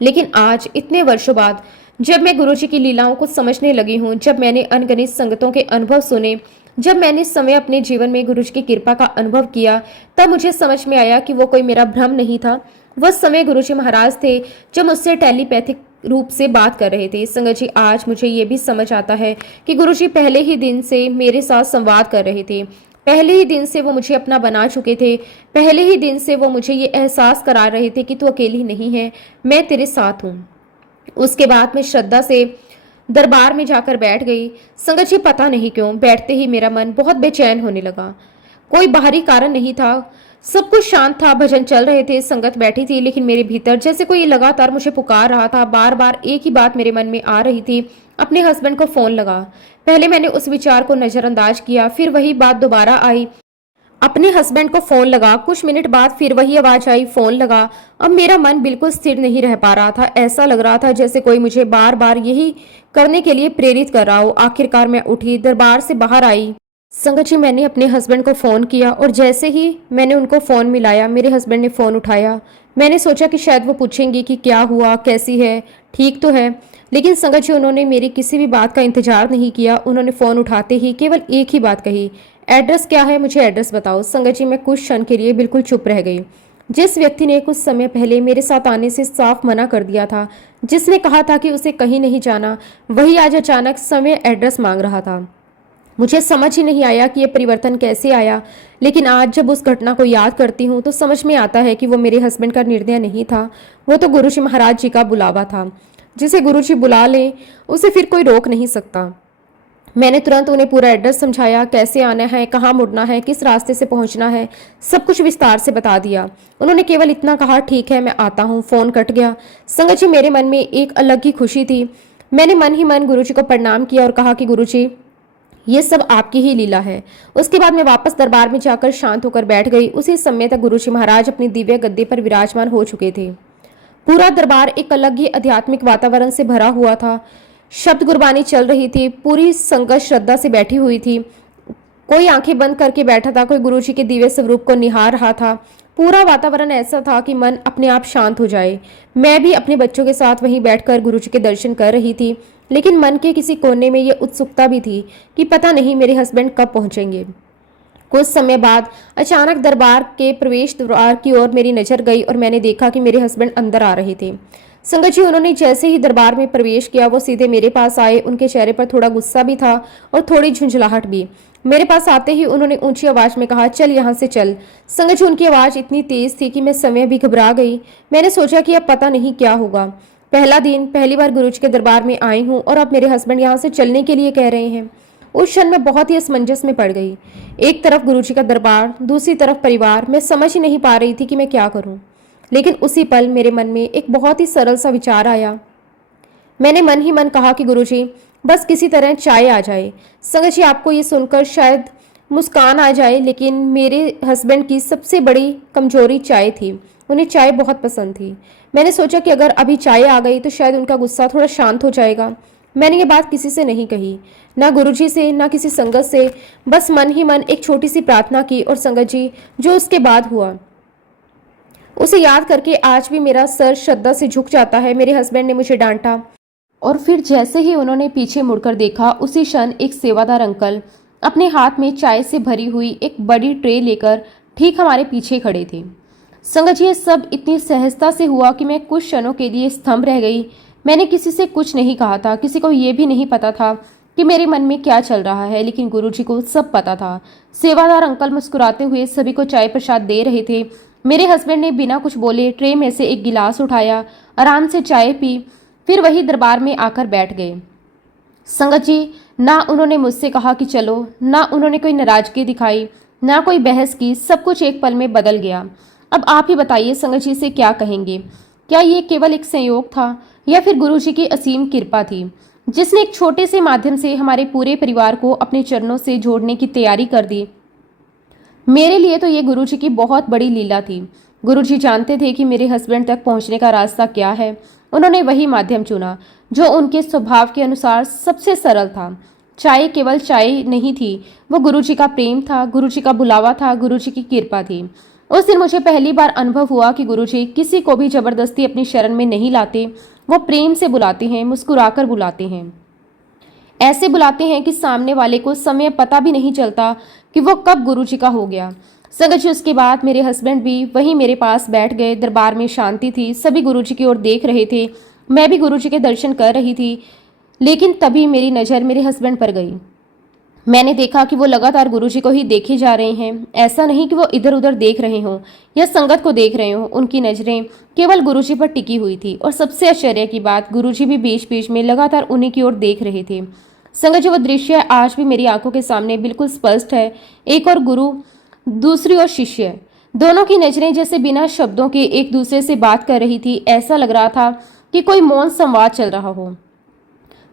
लेकिन आज इतने वर्षों बाद जब मैं गुरुजी की लीलाओं को समझने लगी हूँ, जब मैंने अनगिनत संगतों के अनुभव सुने, जब मैंने समय अपने जीवन में गुरुजी की कृपा का अनुभव किया, तब मुझे समझ में आया कि वो कोई मेरा भ्रम नहीं था। वह समय गुरुजी महाराज थे जो मुझसे टेलीपैथिक रूप से बात कर रहे थे। संगत जी, आज मुझे ये भी समझ आता है कि गुरुजी पहले ही दिन से मेरे साथ संवाद कर रहे थे। पहले ही दिन से वो मुझे अपना बना चुके थे। पहले ही दिन से वो मुझे ये एहसास करा रहे थे कि तू अकेली नहीं है, मैं तेरे साथ हूँ। उसके बाद मैं श्रद्धा से दरबार में जाकर बैठ गई। संगत जी, पता नहीं क्यों बैठते ही मेरा मन बहुत बेचैन होने लगा। कोई बाहरी कारण नहीं था, सब कुछ शांत था। भजन चल रहे थे, संगत बैठी थी, लेकिन मेरे भीतर जैसे कोई लगातार मुझे पुकार रहा था। बार बार एक ही बात मेरे मन में आ रही थी, अपने हस्बैंड को फोन लगा। पहले मैंने उस विचार को नजरअंदाज किया, फिर वही बात दोबारा आई, अपने हस्बैंड को फोन लगा। कुछ मिनट बाद फिर वही आवाज आई, फोन लगा। अब मेरा मन बिल्कुल स्थिर नहीं रह पा रहा था। ऐसा लग रहा था जैसे कोई मुझे बार बार यही करने के लिए प्रेरित कर रहा हो। आखिरकार मैं उठी, दरबार से बाहर आई। संगत जी, मैंने अपने हस्बैंड को फोन किया और जैसे ही मैंने उनको फोन मिलाया, मेरे हस्बैंड ने फोन उठाया। मैंने सोचा कि शायद वो पूछेंगी कि क्या हुआ, कैसी है, ठीक तो है। लेकिन संगत जी, उन्होंने मेरी किसी भी बात का इंतजार नहीं किया। उन्होंने फोन उठाते ही केवल एक ही बात कही, एड्रेस क्या है, मुझे एड्रेस बताओ। संगत जी, मैं कुछ क्षण के लिए बिल्कुल चुप रह गई। जिस व्यक्ति ने कुछ समय पहले मेरे साथ आने से साफ मना कर दिया था, जिसने कहा था कि उसे कहीं नहीं जाना, वही आज अचानक समय एड्रेस मांग रहा था। मुझे समझ ही नहीं आया कि यह परिवर्तन कैसे आया। लेकिन आज जब उस घटना को याद करती हूँ तो समझ में आता है कि वो मेरे हस्बैंड का निर्णय नहीं था, वो तो गुरुजी महाराज जी का बुलावा था। जिसे गुरुजी बुला ले उसे फिर कोई रोक नहीं सकता। मैंने तुरंत उन्हें पूरा एड्रेस समझाया, कैसे आना है, कहाँ मुड़ना है, किस रास्ते से पहुंचना है, सब कुछ विस्तार से बता दिया। उन्होंने केवल इतना कहा, ठीक है मैं आता हूँ। फोन कट गया। संगत जी, मेरे मन में एक अलग ही खुशी थी। मैंने मन ही मन गुरुजी को प्रणाम किया और कहा कि गुरुजी, ये सब आपकी ही लीला है। उसके बाद मैं वापस दरबार में जाकर शांत होकर बैठ गई। उसी समय तक गुरुजी महाराज अपनी दिव्य गद्दे पर विराजमान हो चुके थे। पूरा दरबार एक अलग ही आध्यात्मिक वातावरण से भरा हुआ था। शब्द गुरबानी चल रही थी। पूरी संगत श्रद्धा से बैठी हुई थी। कोई आंखें बंद करके बैठा था, कोई गुरुजी के दिव्य स्वरूप को निहार रहा था। पूरा वातावरण ऐसा था कि मन अपने आप शांत हो जाए। मैं भी अपने बच्चों के साथ वहीं बैठकर गुरुजी के दर्शन कर रही थी, लेकिन मन के किसी कोने में ये उत्सुकता भी थी कि पता नहीं मेरे हस्बैंड कब पहुंचेंगे। कुछ समय बाद अचानक दरबार के प्रवेश द्वार की ओर मेरी नजर गई और मैंने देखा कि मेरे हस्बैंड अंदर आ रहे थे। संगत जी, उन्होंने जैसे ही दरबार में प्रवेश किया वो सीधे मेरे पास आए। उनके चेहरे पर थोड़ा गुस्सा भी था और थोड़ी झुंझलाहट भी। मेरे पास आते ही उन्होंने ऊंची आवाज में कहा, चल यहाँ से चल। संगत जी, उनकी आवाज इतनी तेज थी कि मैं समय भी घबरा गई। मैंने सोचा कि अब पता नहीं क्या होगा। पहला दिन, पहली बार गुरुजी के दरबार में आई हूँ और अब मेरे हस्बैंड यहाँ से चलने के लिए कह रहे हैं। उस क्षण में बहुत ही असमंजस में पड़ गई। एक तरफ गुरुजी का दरबार, दूसरी तरफ परिवार। मैं समझ ही नहीं पा रही थी कि मैं क्या करूं। लेकिन उसी पल मेरे मन में एक बहुत ही सरल सा विचार आया। मैंने मन ही मन कहा कि गुरुजी, बस किसी तरह चाय आ जाए। संगत जी, आपको ये सुनकर शायद मुस्कान आ जाए, लेकिन मेरे हस्बैंड की सबसे बड़ी कमजोरी चाय थी। उन्हें चाय बहुत पसंद थी। मैंने सोचा कि अगर अभी चाय आ गई तो शायद उनका गुस्सा थोड़ा शांत हो जाएगा। मैंने ये बात किसी से नहीं कही, ना गुरुजी से, ना किसी संगत से। बस मन ही मन एक छोटी सी प्रार्थना की। और संगत जी, जो उसके बाद हुआ उसे याद करके आज भी मेरा सर श्रद्धा से झुक जाता है। मेरे हस्बैंड ने मुझे डांटा और फिर जैसे ही उन्होंने पीछे मुड़कर देखा, उसी क्षण एक सेवादार अंकल अपने हाथ में चाय से भरी हुई एक बड़ी ट्रे लेकर ठीक हमारे पीछे खड़े थे। संगत जी, ये सब इतनी सहजता से हुआ कि मैं कुछ क्षणों के लिए स्तंभ रह गई। मैंने किसी से कुछ नहीं कहा था। किसी को ये भी नहीं पता था कि मेरे मन में क्या चल रहा है, लेकिन गुरुजी को सब पता था। सेवादार अंकल मुस्कुराते हुए सभी को चाय प्रसाद दे रहे थे। मेरे हस्बैंड ने बिना कुछ बोले ट्रे में से एक गिलास उठाया, आराम से चाय पी, फिर वही दरबार में आकर बैठ गए। संगत जी, ना उन्होंने मुझसे कहा कि चलो, ना उन्होंने कोई नाराजगी दिखाई, ना कोई बहस की। सब कुछ एक पल में बदल गया। अब आप ही बताइए संगत जी, से क्या कहेंगे? क्या ये केवल एक संयोग था या फिर गुरुजी की असीम कृपा थी, जिसने एक छोटे से माध्यम से हमारे पूरे परिवार को अपने चरणों से जोड़ने की तैयारी कर दी? मेरे लिए तो ये गुरुजी की बहुत बड़ी लीला थी। गुरुजी जानते थे कि मेरे हस्बैंड तक पहुंचने का रास्ता क्या है। उन्होंने वही माध्यम चुना जो उनके स्वभाव के अनुसार सबसे सरल था। चाय केवल चाय नहीं थी, वो गुरुजी का प्रेम था, गुरुजी का बुलावा था, गुरुजी की कृपा थी। उस दिन मुझे पहली बार अनुभव हुआ कि गुरुजी किसी को भी जबरदस्ती अपनी शरण में नहीं लाते। वो प्रेम से बुलाते हैं, मुस्कुराकर बुलाते हैं। ऐसे बुलाते हैं कि सामने वाले को समय पता भी नहीं चलता कि वो कब गुरुजी का हो गया। संगत जी, उसके बाद मेरे हस्बैंड भी वहीं मेरे पास बैठ गए। दरबार में शांति थी, सभी गुरुजी की ओर देख रहे थे। मैं भी गुरुजी के दर्शन कर रही थी, लेकिन तभी मेरी नज़र मेरे हस्बैंड पर गई। मैंने देखा कि वो लगातार गुरुजी को ही देखे जा रहे हैं। ऐसा नहीं कि वो इधर उधर देख रहे हों या संगत को देख रहे हों। उनकी नज़रें केवल गुरुजी पर टिकी हुई थी। और सबसे आश्चर्य की बात, गुरुजी भी बीच बीच में लगातार उन्हीं की ओर देख रहे थे। संगत जी, वो दृश्य आज भी मेरी आंखों के सामने बिल्कुल स्पष्ट है। एक और गुरु, दूसरी ओर शिष्य, दोनों की नजरें जैसे बिना शब्दों के एक दूसरे से बात कर रही थी। ऐसा लग रहा था कि कोई मौन संवाद चल रहा हो,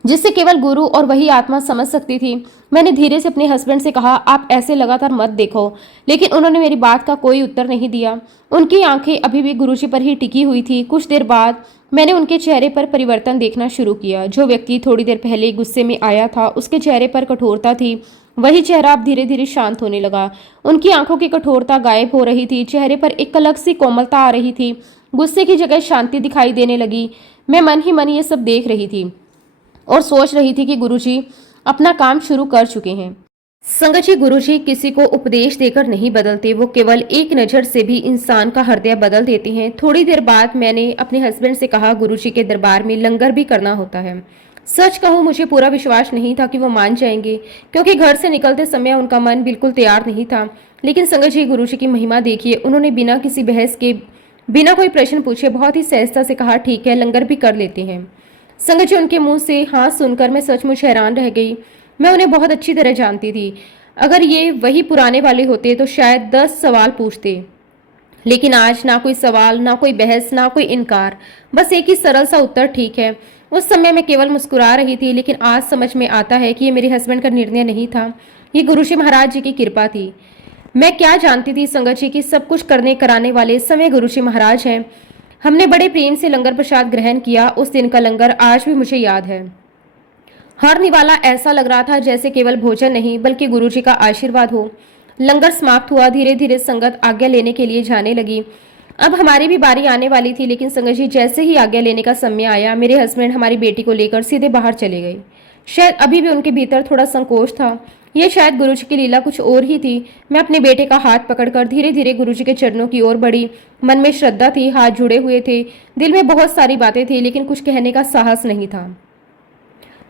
जिससे केवल गुरु और वही आत्मा समझ सकती थी। मैंने धीरे से अपने हस्बैंड से कहा, आप ऐसे लगातार मत देखो। लेकिन उन्होंने मेरी बात का कोई उत्तर नहीं दिया। उनकी आंखें अभी भी गुरुजी पर ही टिकी हुई थी। कुछ देर बाद मैंने उनके चेहरे पर परिवर्तन देखना शुरू किया। जो व्यक्ति थोड़ी देर पहले गुस्से में आया था, उसके चेहरे पर कठोरता थी। वही चेहरा अब धीरे धीरे शांत होने लगा। उनकी आंखों की कठोरता गायब हो रही थी। चेहरे पर एक अलग सी कोमलता आ रही थी। गुस्से की जगह शांति दिखाई देने लगी। मैं मन ही मन ये सब देख रही थी और सोच रही थी कि गुरुजी अपना काम शुरू कर चुके हैं। संगत जी, गुरुजी किसी को उपदेश देकर नहीं बदलते, वो केवल एक नज़र से भी इंसान का हृदय बदल देते हैं। थोड़ी देर बाद मैंने अपने हस्बैंड से कहा, गुरुजी के दरबार में लंगर भी करना होता है। सच कहूँ, मुझे पूरा विश्वास नहीं था कि वो मान जाएंगे, क्योंकि घर से निकलते समय उनका मन बिल्कुल तैयार नहीं था। लेकिन संगत जी, गुरुजी की महिमा देखिए। उन्होंने बिना किसी बहस के, बिना कोई प्रश्न पूछे बहुत ही सहजता से कहा, ठीक है, लंगर भी कर लेते हैं। संगत जी, उनके मुंह से हाँ सुनकर मैं सचमुच हैरान रह गई। मैं उन्हें बहुत अच्छी तरह जानती थी। अगर ये वही पुराने वाले होते तो शायद 10 सवाल पूछते, लेकिन आज ना कोई सवाल, ना कोई बहस, ना कोई इनकार, बस एक ही सरल सा उत्तर, ठीक है। उस समय मैं केवल मुस्कुरा रही थी, लेकिन आज समझ में आता है कि ये मेरे हस्बैंड का निर्णय नहीं था, ये गुरुजी महाराज जी की कृपा थी। मैं क्या जानती थी संगत जी कि सब कुछ करने कराने वाले समय गुरुजी महाराज हैं। हमने बड़े प्रेम से लंगर प्रसाद ग्रहण किया। उस दिन का लंगर आज भी मुझे याद है। हर निवाला ऐसा लग रहा था जैसे केवल भोजन नहीं, बल्कि गुरुजी का आशीर्वाद हो। लंगर समाप्त हुआ। धीरे धीरे संगत आज्ञा लेने के लिए जाने लगी। अब हमारी भी बारी आने वाली थी, लेकिन संगत जी जैसे ही आज्ञा लेने का समय आया, मेरे हस्बैंड हमारी बेटी को लेकर सीधे बाहर चले गए। शायद अभी भी उनके भीतर थोड़ा संकोच था, ये शायद गुरुजी की लीला कुछ और ही थी। मैं अपने बेटे का हाथ पकड़कर धीरे धीरे गुरुजी के चरणों की ओर बढ़ी। मन में श्रद्धा थी, हाथ जुड़े हुए थे, दिल में बहुत सारी बातें थी, लेकिन कुछ कहने का साहस नहीं था।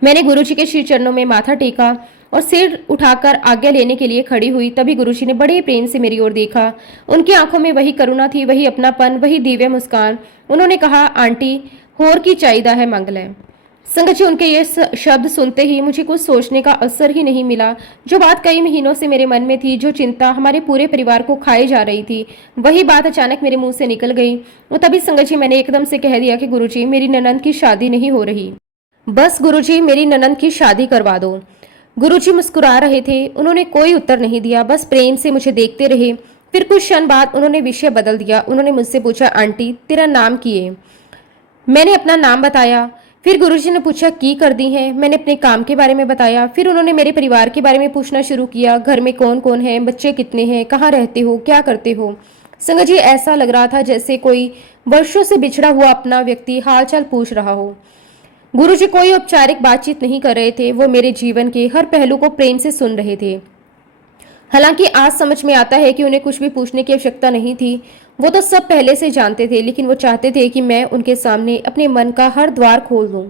मैंने गुरुजी के श्री चरणों में माथा टेका और सिर उठाकर आज्ञा लेने के लिए खड़ी हुई। तभी गुरुजी ने बड़े प्रेम से मेरी ओर देखा। उनकी आंखों में वही करुणा थी, वही अपनापन, वही दिव्य मुस्कान। उन्होंने कहा, आंटी, होर की चाहिदा है मंगल। संगत जी, उनके ये शब्द सुनते ही मुझे कुछ सोचने का अवसर ही नहीं मिला। जो बात कई महीनों से मेरे मन में थी, जो चिंता हमारे पूरे परिवार को खाई जा रही थी, वही बात अचानक मेरे मुंह से निकल गई। और तभी संगत जी, मैंने एकदम से कह दिया कि गुरुजी, मेरी ननंद की शादी नहीं हो रही। बस गुरुजी, मेरी ननंद की शादी करवा दो। गुरुजी मुस्कुरा रहे थे। उन्होंने कोई उत्तर नहीं दिया, बस प्रेम से मुझे देखते रहे। फिर कुछ क्षण बाद उन्होंने विषय बदल दिया। उन्होंने मुझसे पूछा, आंटी, तेरा नाम की है? मैंने अपना नाम बताया। फिर गुरुजी ने पूछा, की कर दी है? मैंने अपने काम के बारे में बताया। फिर उन्होंने मेरे परिवार के बारे में पूछना शुरू किया। घर में कौन कौन है, बच्चे कितने हैं, कहाँ रहते हो, क्या करते हो? संगत जी, ऐसा लग रहा था जैसे कोई वर्षों से बिछड़ा हुआ अपना व्यक्ति हालचाल पूछ रहा हो। गुरुजी कोई औपचारिक बातचीत नहीं कर रहे थे। वो मेरे जीवन के हर पहलू को प्रेम से सुन रहे थे। हालांकि आज समझ में आता है कि उन्हें कुछ भी पूछने की आवश्यकता नहीं थी। वो तो सब पहले से जानते थे, लेकिन वो चाहते थे कि मैं उनके सामने अपने मन का हर द्वार खोल दूं।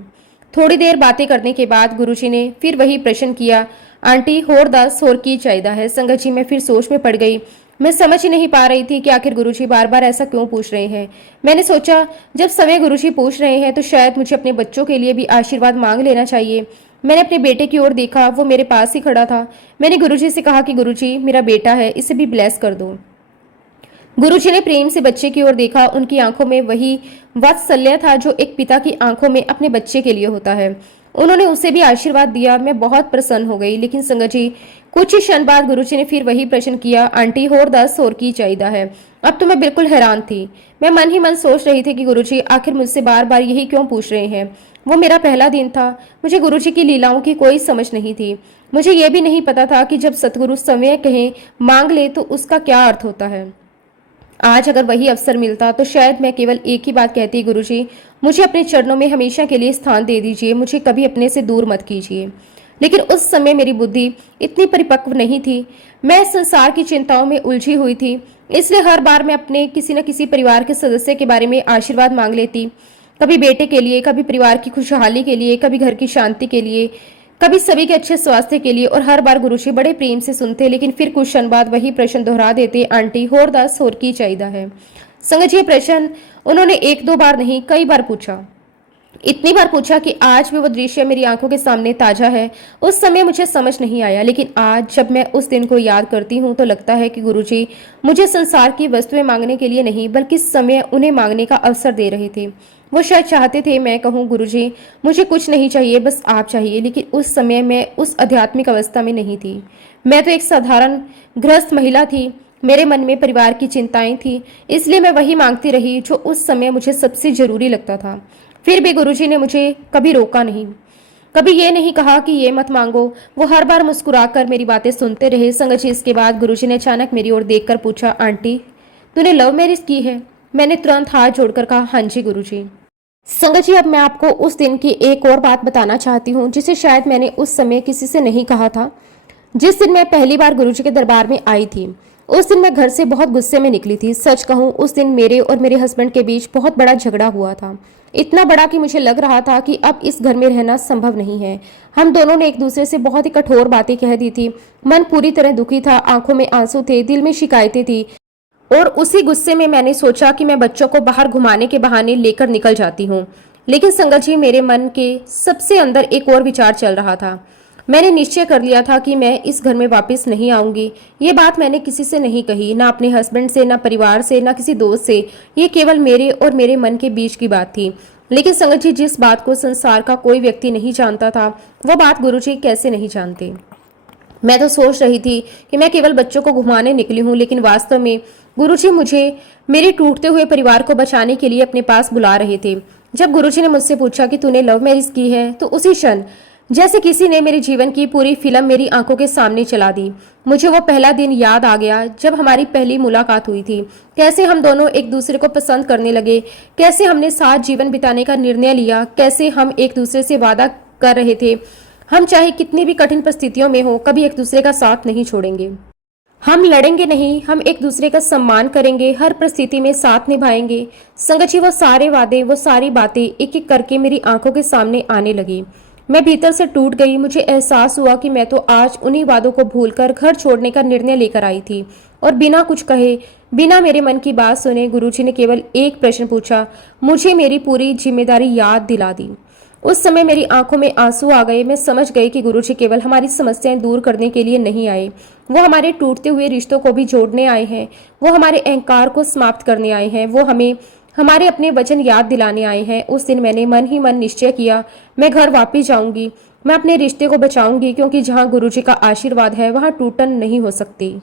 थोड़ी देर बातें करने के बाद गुरुजी ने फिर वही प्रश्न किया, आंटी, होर दस, होर की चाहिदा है? संगत जी, मैं फिर सोच में पड़ गई। मैं समझ ही नहीं पा रही थी कि आखिर गुरुजी बार बार ऐसा क्यों पूछ रहे हैं। मैंने सोचा, जब समय गुरुजी पूछ रहे हैं तो शायद मुझे अपने बच्चों के लिए भी आशीर्वाद मांग लेना चाहिए। मैंने अपने बेटे की ओर देखा। वो मेरे पास ही खड़ा था। मैंने गुरुजी से कहा कि गुरुजी, मेरा बेटा है, इसे भी ब्लेस कर दो। गुरुजी ने प्रेम से बच्चे की ओर देखा। उनकी आंखों में वही वात्सल्य था जो एक पिता की आंखों में अपने बच्चे के लिए होता है। उन्होंने उसे भी आशीर्वाद दिया। मैं बहुत प्रसन्न हो गई। लेकिन संगत जी, कुछ ही क्षण बाद गुरुजी ने फिर वही प्रश्न किया, आंटी, होर दस, होर की चाहिदा है? अब तो मैं बिल्कुल हैरान थी। मैं मन ही मन सोच रही थी कि गुरुजी आखिर मुझसे बार बार यही क्यों पूछ रहे हैं। वो मेरा पहला दिन था। मुझे गुरुजी की लीलाओं की कोई समझ नहीं थी। मुझे यह भी नहीं पता था कि जब सतगुरु समय कहें मांग ले तो उसका क्या अर्थ होता है। आज अगर वही अवसर मिलता तो शायद मैं केवल एक ही बात कहती, गुरुजी, मुझे अपने चरणों में हमेशा के लिए स्थान दे दीजिए, मुझे कभी अपने से दूर मत कीजिए। लेकिन उस समय मेरी बुद्धि इतनी परिपक्व नहीं थी। मैं संसार की चिंताओं में उलझी हुई थी। इसलिए हर बार मैं अपने किसी न किसी परिवार के सदस्य के बारे में आशीर्वाद मांग लेती। कभी बेटे के लिए, कभी परिवार की खुशहाली के लिए, कभी घर की शांति के लिए, कभी सभी के अच्छे स्वास्थ्य के लिए। और हर बार गुरुजी बड़े प्रेम से सुनते, लेकिन फिर कुछ क्षण बाद वही प्रश्न दोहरा देते, आंटी, होर दस, होर की चाहिदा है? संगत जी, ये प्रश्न उन्होंने एक दो बार नहीं, कई बार पूछा। इतनी बार पूछा कि आज भी वो दृश्य मेरी आंखों के सामने ताजा है। उस समय मुझे समझ नहीं आया, लेकिन आज जब मैं उस दिन को याद करती हूँ तो लगता है कि गुरुजी मुझे संसार की वस्तुएं मांगने के लिए नहीं, बल्कि समय उन्हें मांगने का अवसर दे रहे थे। वो शायद चाहते थे मैं कहूँ, गुरुजी, मुझे कुछ नहीं चाहिए, बस आप चाहिए। लेकिन उस समय मैं उस आध्यात्मिक अवस्था में नहीं थी। मैं तो एक साधारण गृहस्थ महिला थी। मेरे मन में परिवार की चिंताएं थी, इसलिए मैं वही मांगती रही जो उस समय मुझे सबसे जरूरी लगता था। फिर भी गुरुजी ने मुझे कभी रोका नहीं, कभी ये नहीं कहा कि ये मत मांगो। वो हर बार मुस्कुराकर मेरी बातें सुनते रहे। संगत जी, इसके बाद गुरुजी ने अचानक मेरी ओर देखकर पूछा, आंटी, तूने लव मैरिज की है? मैंने तुरंत हाथ जोड़कर कहा, हाँ जी गुरुजी। संगत जी, अब मैं आपको उस दिन की एक और बात बताना चाहती हूँ जिसे शायद मैंने उस समय किसी से नहीं कहा था। जिस दिन मैं पहली बार गुरुजी के दरबार में आई थी, उस दिन मैं घर से बहुत गुस्से में निकली थी। सच कहूँ, उस दिन मेरे और मेरे हस्बैंड के बीच बहुत बड़ा झगड़ा हुआ था। इतना बड़ा कि मुझे लग रहा था कि अब इस घर में रहना संभव नहीं है। हम दोनों ने एक दूसरे से बहुत ही कठोर बातें कह दी थी। मन पूरी तरह दुखी था, आंखों में आंसू थे, दिल में शिकायतें थी। और उसी गुस्से में मैंने सोचा कि मैं बच्चों को बाहर घुमाने के बहाने लेकर निकल जाती हूँ। लेकिन संगत जी, मेरे मन के सबसे अंदर एक और विचार चल रहा था। मैंने निश्चय कर लिया था कि मैं इस घर में वापस नहीं आऊंगी। ये बात मैंने किसी से नहीं कही, ना अपने हस्बैंड से, ना परिवार से, ना किसी दोस्त से। ये केवल मेरे और मेरे मन के बीच की बात थी। लेकिन संगत जी, जिस बात को संसार का कोई व्यक्ति नहीं जानता था, वो बात गुरुजी कैसे नहीं जानते। मैं तो सोच रही थी कि मैं केवल बच्चों को घुमाने निकली हूँ, लेकिन वास्तव में गुरुजी मुझे मेरे टूटते हुए परिवार को बचाने के लिए अपने पास बुला रहे थे। जब गुरुजी ने मुझसे पूछा कि तूने लव मैरिज की है, तो उसी क्षण जैसे किसी ने मेरे जीवन की पूरी फिल्म मेरी आंखों के सामने चला दी। मुझे वो पहला दिन याद आ गया जब हमारी पहली मुलाकात हुई थी। कैसे हम दोनों एक दूसरे को पसंद करने लगे, कैसे हमने साथ जीवन बिताने का निर्णय लिया, कैसे हम एक दूसरे से वादा कर रहे थे हम चाहे कितनी भी कठिन परिस्थितियों में हो, कभी एक दूसरे का साथ नहीं छोड़ेंगे। हम लड़ेंगे नहीं, हम एक दूसरे का सम्मान करेंगे, हर परिस्थिति में साथ निभाएंगे। संगत जी, वो सारे वादे, वो सारी बातें एक एक करके मेरी आंखों के सामने आने लगी। मैं भीतर से टूट गई। मुझे एहसास हुआ कि मैं तो आज उन्हीं वादों को भूलकर घर छोड़ने का निर्णय लेकर आई थी, और बिना कुछ कहे, बिना मेरे मन की बात सुने गुरुजी ने केवल एक प्रश्न पूछा, मुझे मेरी पूरी जिम्मेदारी याद दिला दी। उस समय मेरी आंखों में आंसू आ गए। मैं समझ गई कि गुरुजी केवल हमारी समस्याएं दूर करने के लिए नहीं आए, वो हमारे टूटते हुए रिश्तों को भी जोड़ने आए हैं। वो हमारे अहंकार को समाप्त करने आए हैं। वो हमें हमारे अपने वचन याद दिलाने आए हैं। उस दिन मैंने मन ही मन निश्चय किया, मैं घर वापस जाऊंगी, मैं अपने रिश्ते को बचाऊंगी, क्योंकि जहाँ गुरुजी का आशीर्वाद है वहाँ टूटन नहीं हो सकती।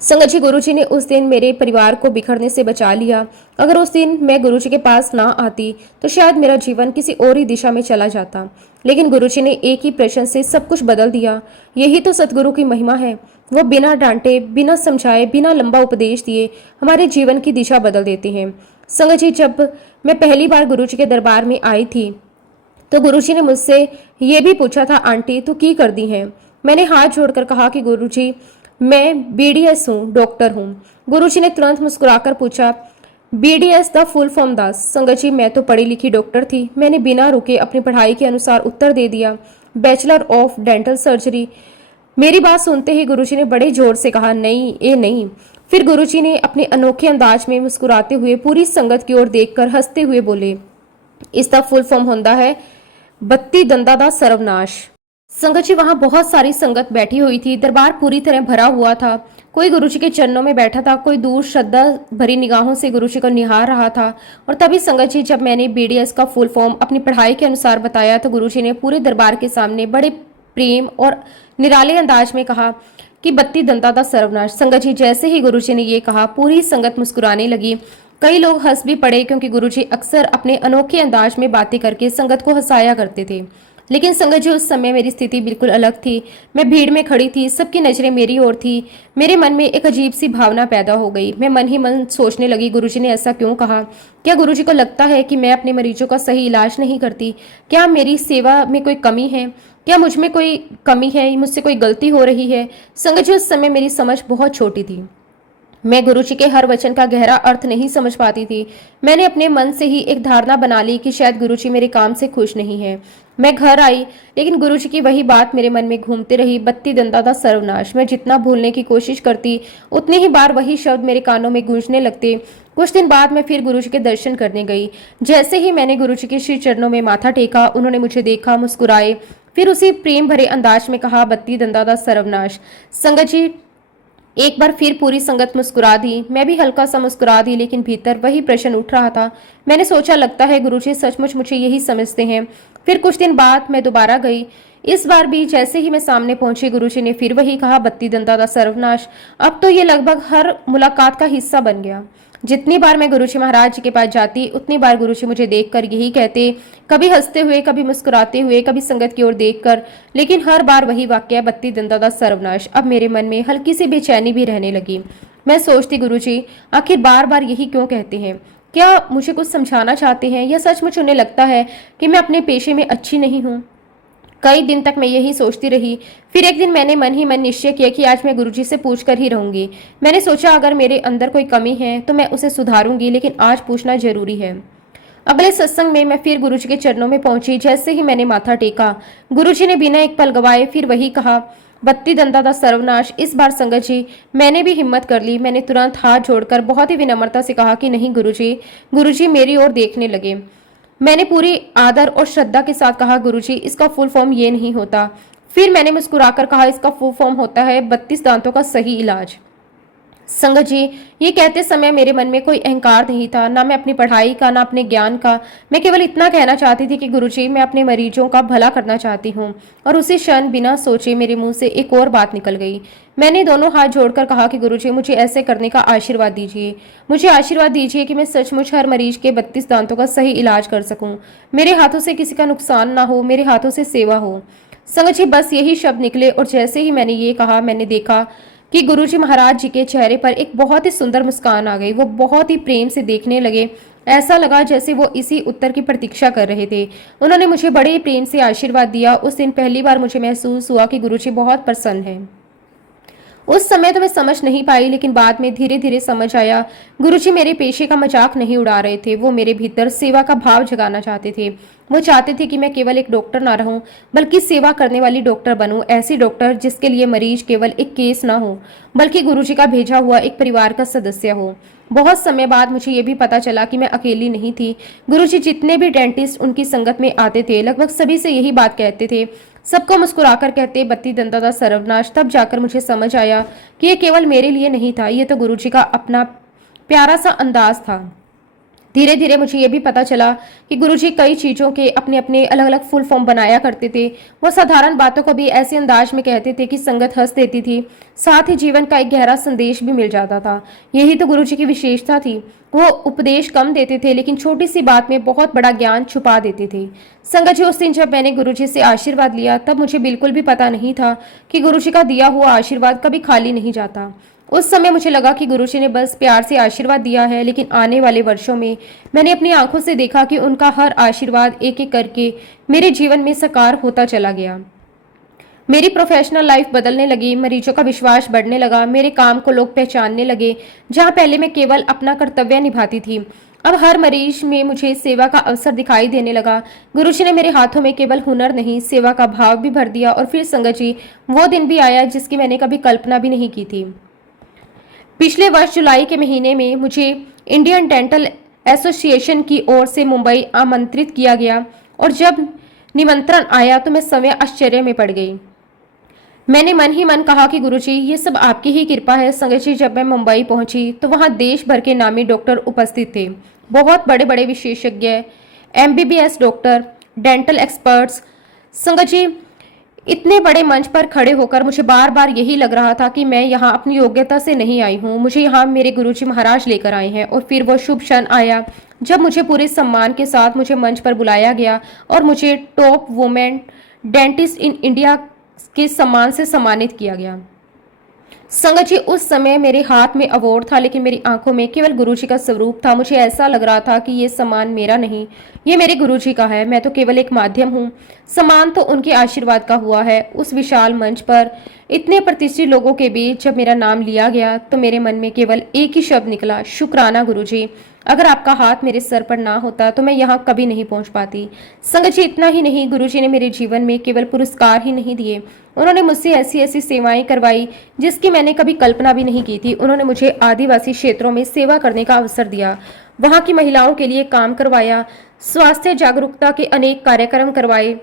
संगत जी, गुरुजी ने उस दिन मेरे परिवार को बिखरने से बचा लिया। अगर उस दिन मैं गुरुजी के पास ना आती तो शायद मेरा जीवन किसी और ही दिशा में चला जाता। लेकिन गुरुजी ने एक ही प्रश्न से सब कुछ बदल दिया। यही तो सतगुरु की महिमा है। वो बिना डांटे, बिना समझाए, बिना लंबा उपदेश दिए हमारे जीवन की दिशा बदल देते हैं। संगत जी, जब मैं पहली बार गुरुजी के दरबार में आई थी तो गुरुजी ने मुझसे ये भी पूछा था, आंटी तू की कर दी है? मैंने हाथ जोड़कर कहा कि गुरुजी, मैं बीडीएस हूँ, डॉक्टर हूँ। गुरुजी ने तुरंत मुस्कुराकर पूछा, बीडीएस द फुल फॉर्म दास? संगत जी, मैं तो पढ़ी लिखी डॉक्टर थी। मैंने बिना रुके अपनी पढ़ाई के अनुसार उत्तर दे दिया, बैचलर ऑफ डेंटल सर्जरी। मेरी बात सुनते ही गुरुजी ने बड़े जोर से कहा, नहीं, ये नहीं। फिर गुरुजी ने अपने अनोखे अंदाज में मुस्कुराते हुए पूरी संगत की ओर देखकर हंसते हुए बोले, इसका फुल फॉर्म होता है बत्ती दंदा दा सर्वनाश। संगत जी, वहां बहुत सारी संगत बैठी हुई थी। दरबार पूरी तरह भरा हुआ था। कोई गुरुजी के चरणों में बैठा था, कोई दूर श्रद्धा भरी निगाहों से गुरुजी को निहार रहा था। और तभी संगत जी, जब मैंने बीडीएस का फुल फॉर्म अपनी पढ़ाई के अनुसार बताया तो गुरुजी ने पूरे दरबार के सामने बड़े प्रेम और निराले अंदाज में कहा कि बत्ती दंता दा सर्वनाश। संगत जी, जैसे ही गुरुजी ने ये कहा पूरी संगत मुस्कुराने लगी। कई लोग हंस भी पड़े, क्योंकि गुरुजी अक्सर अपने अनोखे अंदाज में बातें करके संगत को हंसाया करते थे। लेकिन संगत जी, उस समय मेरी स्थिति बिल्कुल अलग थी। मैं भीड़ में खड़ी थी, सबकी नजरें मेरी ओर थी। मेरे मन में एक अजीब सी भावना पैदा हो गई। मैं मन ही मन सोचने लगी, गुरुजी ने ऐसा क्यों कहा? क्या गुरुजी को लगता है कि मैं अपने मरीजों का सही इलाज नहीं करती? क्या मेरी सेवा में कोई कमी है? क्या मुझ में कोई कमी है? मुझसे कोई गलती हो रही है? संगत जी, उस समय मेरी समझ बहुत छोटी थी। मैं गुरुजी के हर वचन का गहरा अर्थ नहीं समझ पाती थी। मैंने अपने मन से ही एक धारणा बना ली कि शायद गुरुजी मेरे काम से खुश नहीं है। मैं घर आई, लेकिन गुरुजी की वही बात मेरे मन में घूमते रही, बत्ती दंता दा सर्वनाश। मैं जितना भूलने की कोशिश करती उतनी ही बार वही शब्द मेरे कानों में गूंजने लगते। कुछ दिन बाद मैं फिर गुरुजी के दर्शन करने गई। जैसे ही मैंने गुरुजी के श्री चरणों में माथा टेका, उन्होंने मुझे देखा, मुस्कुराए, फिर उसी प्रेम भरे अंदाज में कहा, बत्ती दंता दा सर्वनाश। संगत जी, एक बार फिर पूरी संगत मुस्कुरा दी। मैं भी हल्का सा मुस्कुरा दी, लेकिन भीतर वही प्रश्न उठ रहा था। मैंने सोचा, लगता है गुरुजी सचमुच मुझे यही समझते हैं। फिर कुछ दिन बाद मैं दोबारा गई। इस बार भी जैसे ही मैं सामने पहुंची, गुरुजी ने फिर वही कहा, बत्ती दंता दा सर्वनाश। अब तो ये लगभग हर मुलाकात का हिस्सा बन गया। जितनी बार मैं गुरुजी महाराज जी के पास जाती, उतनी बार गुरुजी मुझे देखकर यही कहते, कभी हंसते हुए, कभी मुस्कुराते हुए, कभी संगत की ओर देखकर, लेकिन हर बार वही वाक्य, बत्ती दंता दा सर्वनाश। अब मेरे मन में हल्की सी बेचैनी भी रहने लगी। मैं सोचती, गुरुजी आखिर बार बार यही क्यों कहते हैं? क्या मुझे कुछ समझाना चाहते हैं, या सचमुच उन्हें लगता है कि मैं अपने पेशे में अच्छी नहीं हूँ? कई दिन तक मैं यही सोचती रही। फिर एक दिन मैंने मन ही मन निश्चय किया कि आज मैं गुरुजी से पूछकर ही रहूंगी। मैंने सोचा, अगर मेरे अंदर कोई कमी है तो मैं उसे सुधारूंगी, लेकिन आज पूछना जरूरी है। अगले सत्संग में मैं फिर गुरुजी के चरणों में पहुंची। जैसे ही मैंने माथा टेका, गुरुजी ने बिना एक पल गवाए फिर वही कहा, बत्ती दंता दा सर्वनाश। इस बार संगत जी, मैंने भी हिम्मत कर ली। मैंने तुरंत हाथ जोड़कर बहुत ही विनम्रता से कहा कि नहीं गुरुजी। गुरुजी मेरी ओर देखने लगे। मैंने पूरी आदर और श्रद्धा के साथ कहा, गुरुजी इसका फुल फॉर्म ये नहीं होता। फिर मैंने मुस्कुराकर कहा, इसका फुल फॉर्म होता है 32 दांतों का सही इलाज। संगत जी, ये कहते समय मेरे मन में कोई अहंकार नहीं था, ना मैं अपनी पढ़ाई का, ना अपने ज्ञान का। मैं केवल इतना कहना चाहती थी कि गुरुजी, मैं अपने मरीजों का भला करना चाहती हूँ। और उसी क्षण बिना सोचे मेरे मुंह से एक और बात निकल गई। मैंने दोनों हाथ जोड़कर कहा कि गुरुजी, मुझे ऐसे करने का आशीर्वाद दीजिए। मुझे आशीर्वाद दीजिए कि मैं सचमुच हर मरीज के 32 दांतों का सही इलाज कर सकूं। मेरे हाथों से किसी का नुकसान ना हो, मेरे हाथों से सेवा हो। संगत जी, बस यही शब्द निकले, और जैसे ही मैंने ये कहा, मैंने देखा कि गुरुजी महाराज जी के चेहरे पर एक बहुत ही सुंदर मुस्कान आ गई। वो बहुत ही प्रेम से देखने लगे। ऐसा लगा जैसे वो इसी उत्तर की प्रतीक्षा कर रहे थे। उन्होंने मुझे बड़े प्रेम से आशीर्वाद दिया। उस दिन पहली बार मुझे महसूस हुआ कि गुरुजी बहुत प्रसन्न हैं। उस समय तो मैं समझ नहीं पाई, लेकिन बाद में धीरे धीरे समझ आया। गुरुजी मेरे पेशे का मजाक नहीं उड़ा रहे थे, वो मेरे भीतर सेवा का भाव जगाना चाहते थे। वो चाहते थे कि मैं केवल एक डॉक्टर ना रहूं, बल्कि सेवा करने वाली डॉक्टर बनूं, ऐसी डॉक्टर जिसके लिए मरीज केवल एक केस ना हो, बल्कि गुरुजी का भेजा हुआ एक परिवार का सदस्य हो। बहुत समय बाद मुझे ये भी पता चला कि मैं अकेली नहीं थी। गुरुजी जितने भी डेंटिस्ट उनकी संगत में आते थे, लगभग सभी से यही बात कहते थे। सबको मुस्कुराकर कहते, बत्ती दंता का सर्वनाश। तब जाकर मुझे समझ आया कि ये केवल मेरे लिए नहीं था, ये तो गुरुजी का अपना प्यारा सा अंदाज था। धीरे धीरे मुझे ये भी पता चला कि गुरुजी कई चीजों के अपने अपने अलग अलग फुल फॉर्म बनाया करते थे। वो साधारण बातों को भी ऐसे अंदाज में कहते थे कि संगत हंस देती थी। साथ ही जीवन का एक गहरा संदेश भी मिल जाता था। यही तो गुरुजी की विशेषता थी। वो उपदेश कम देते थे, लेकिन छोटी सी बात में बहुत बड़ा ज्ञान छुपा देते थे। संगत जी, उस दिन जब मैंने गुरुजी से आशीर्वाद लिया, तब मुझे बिल्कुल भी पता नहीं था कि गुरुजी का दिया हुआ आशीर्वाद कभी खाली नहीं जाता। उस समय मुझे लगा कि गुरुजी ने बस प्यार से आशीर्वाद दिया है, लेकिन आने वाले वर्षों में मैंने अपनी आंखों से देखा कि उनका हर आशीर्वाद एक एक करके मेरे जीवन में साकार होता चला गया। मेरी प्रोफेशनल लाइफ बदलने लगी, मरीजों का विश्वास बढ़ने लगा, मेरे काम को लोग पहचानने लगे। जहां पहले मैं केवल अपना कर्तव्य निभाती थी, अब हर मरीज में मुझे सेवा का अवसर दिखाई देने लगा। गुरुजी ने मेरे हाथों में केवल हुनर नहीं, सेवा का भाव भी भर दिया। और फिर संगत जी, वो दिन भी आया जिसकी मैंने कभी कल्पना भी नहीं की थी। पिछले वर्ष जुलाई के महीने में मुझे इंडियन डेंटल एसोसिएशन की ओर से मुंबई आमंत्रित किया गया, और जब निमंत्रण आया तो मैं स्वयं आश्चर्य में पड़ गई। मैंने मन ही मन कहा कि गुरुजी, ये सब आपकी ही कृपा है। संगत जी, जब मैं मुंबई पहुंची तो वहां देश भर के नामी डॉक्टर उपस्थित थे। बहुत बड़े बड़े विशेषज्ञ, एमबीबीएस डॉक्टर, डेंटल एक्सपर्ट्स। संगत जी, इतने बड़े मंच पर खड़े होकर मुझे बार बार यही लग रहा था कि मैं यहाँ अपनी योग्यता से नहीं आई हूँ, मुझे यहाँ मेरे गुरुजी महाराज लेकर आए हैं। और फिर वो शुभ क्षण आया जब मुझे पूरे सम्मान के साथ मुझे मंच पर बुलाया गया और मुझे top women dentist in India के सम्मान से सम्मानित किया गया। संगत जी, उस समय मेरे हाथ में अवार्ड था, लेकिन मेरी आंखों में केवल गुरुजी का स्वरूप था। मुझे ऐसा लग रहा था कि ये सम्मान मेरा नहीं, ये मेरे गुरुजी का है। मैं तो केवल एक माध्यम हूँ। सम्मान तो उनके आशीर्वाद का हुआ है। उस विशाल मंच पर इतने प्रतिष्ठित लोगों के बीच जब मेरा नाम लिया गया तो मेरे मन में केवल एक ही शब्द निकला, शुक्राना गुरुजी। अगर आपका हाथ मेरे सर पर ना होता तो मैं यहाँ कभी नहीं पहुँच पाती। संगत जी, इतना ही नहीं, गुरुजी ने मेरे जीवन में केवल पुरस्कार ही नहीं दिए, उन्होंने मुझसे ऐसी ऐसी सेवाएं करवाई जिसकी मैंने कभी कल्पना भी नहीं की थी। उन्होंने मुझे आदिवासी क्षेत्रों में सेवा करने का अवसर दिया, वहां की महिलाओं के लिए काम करवाया, स्वास्थ्य जागरूकता के अनेक कार्यक्रम करवाए,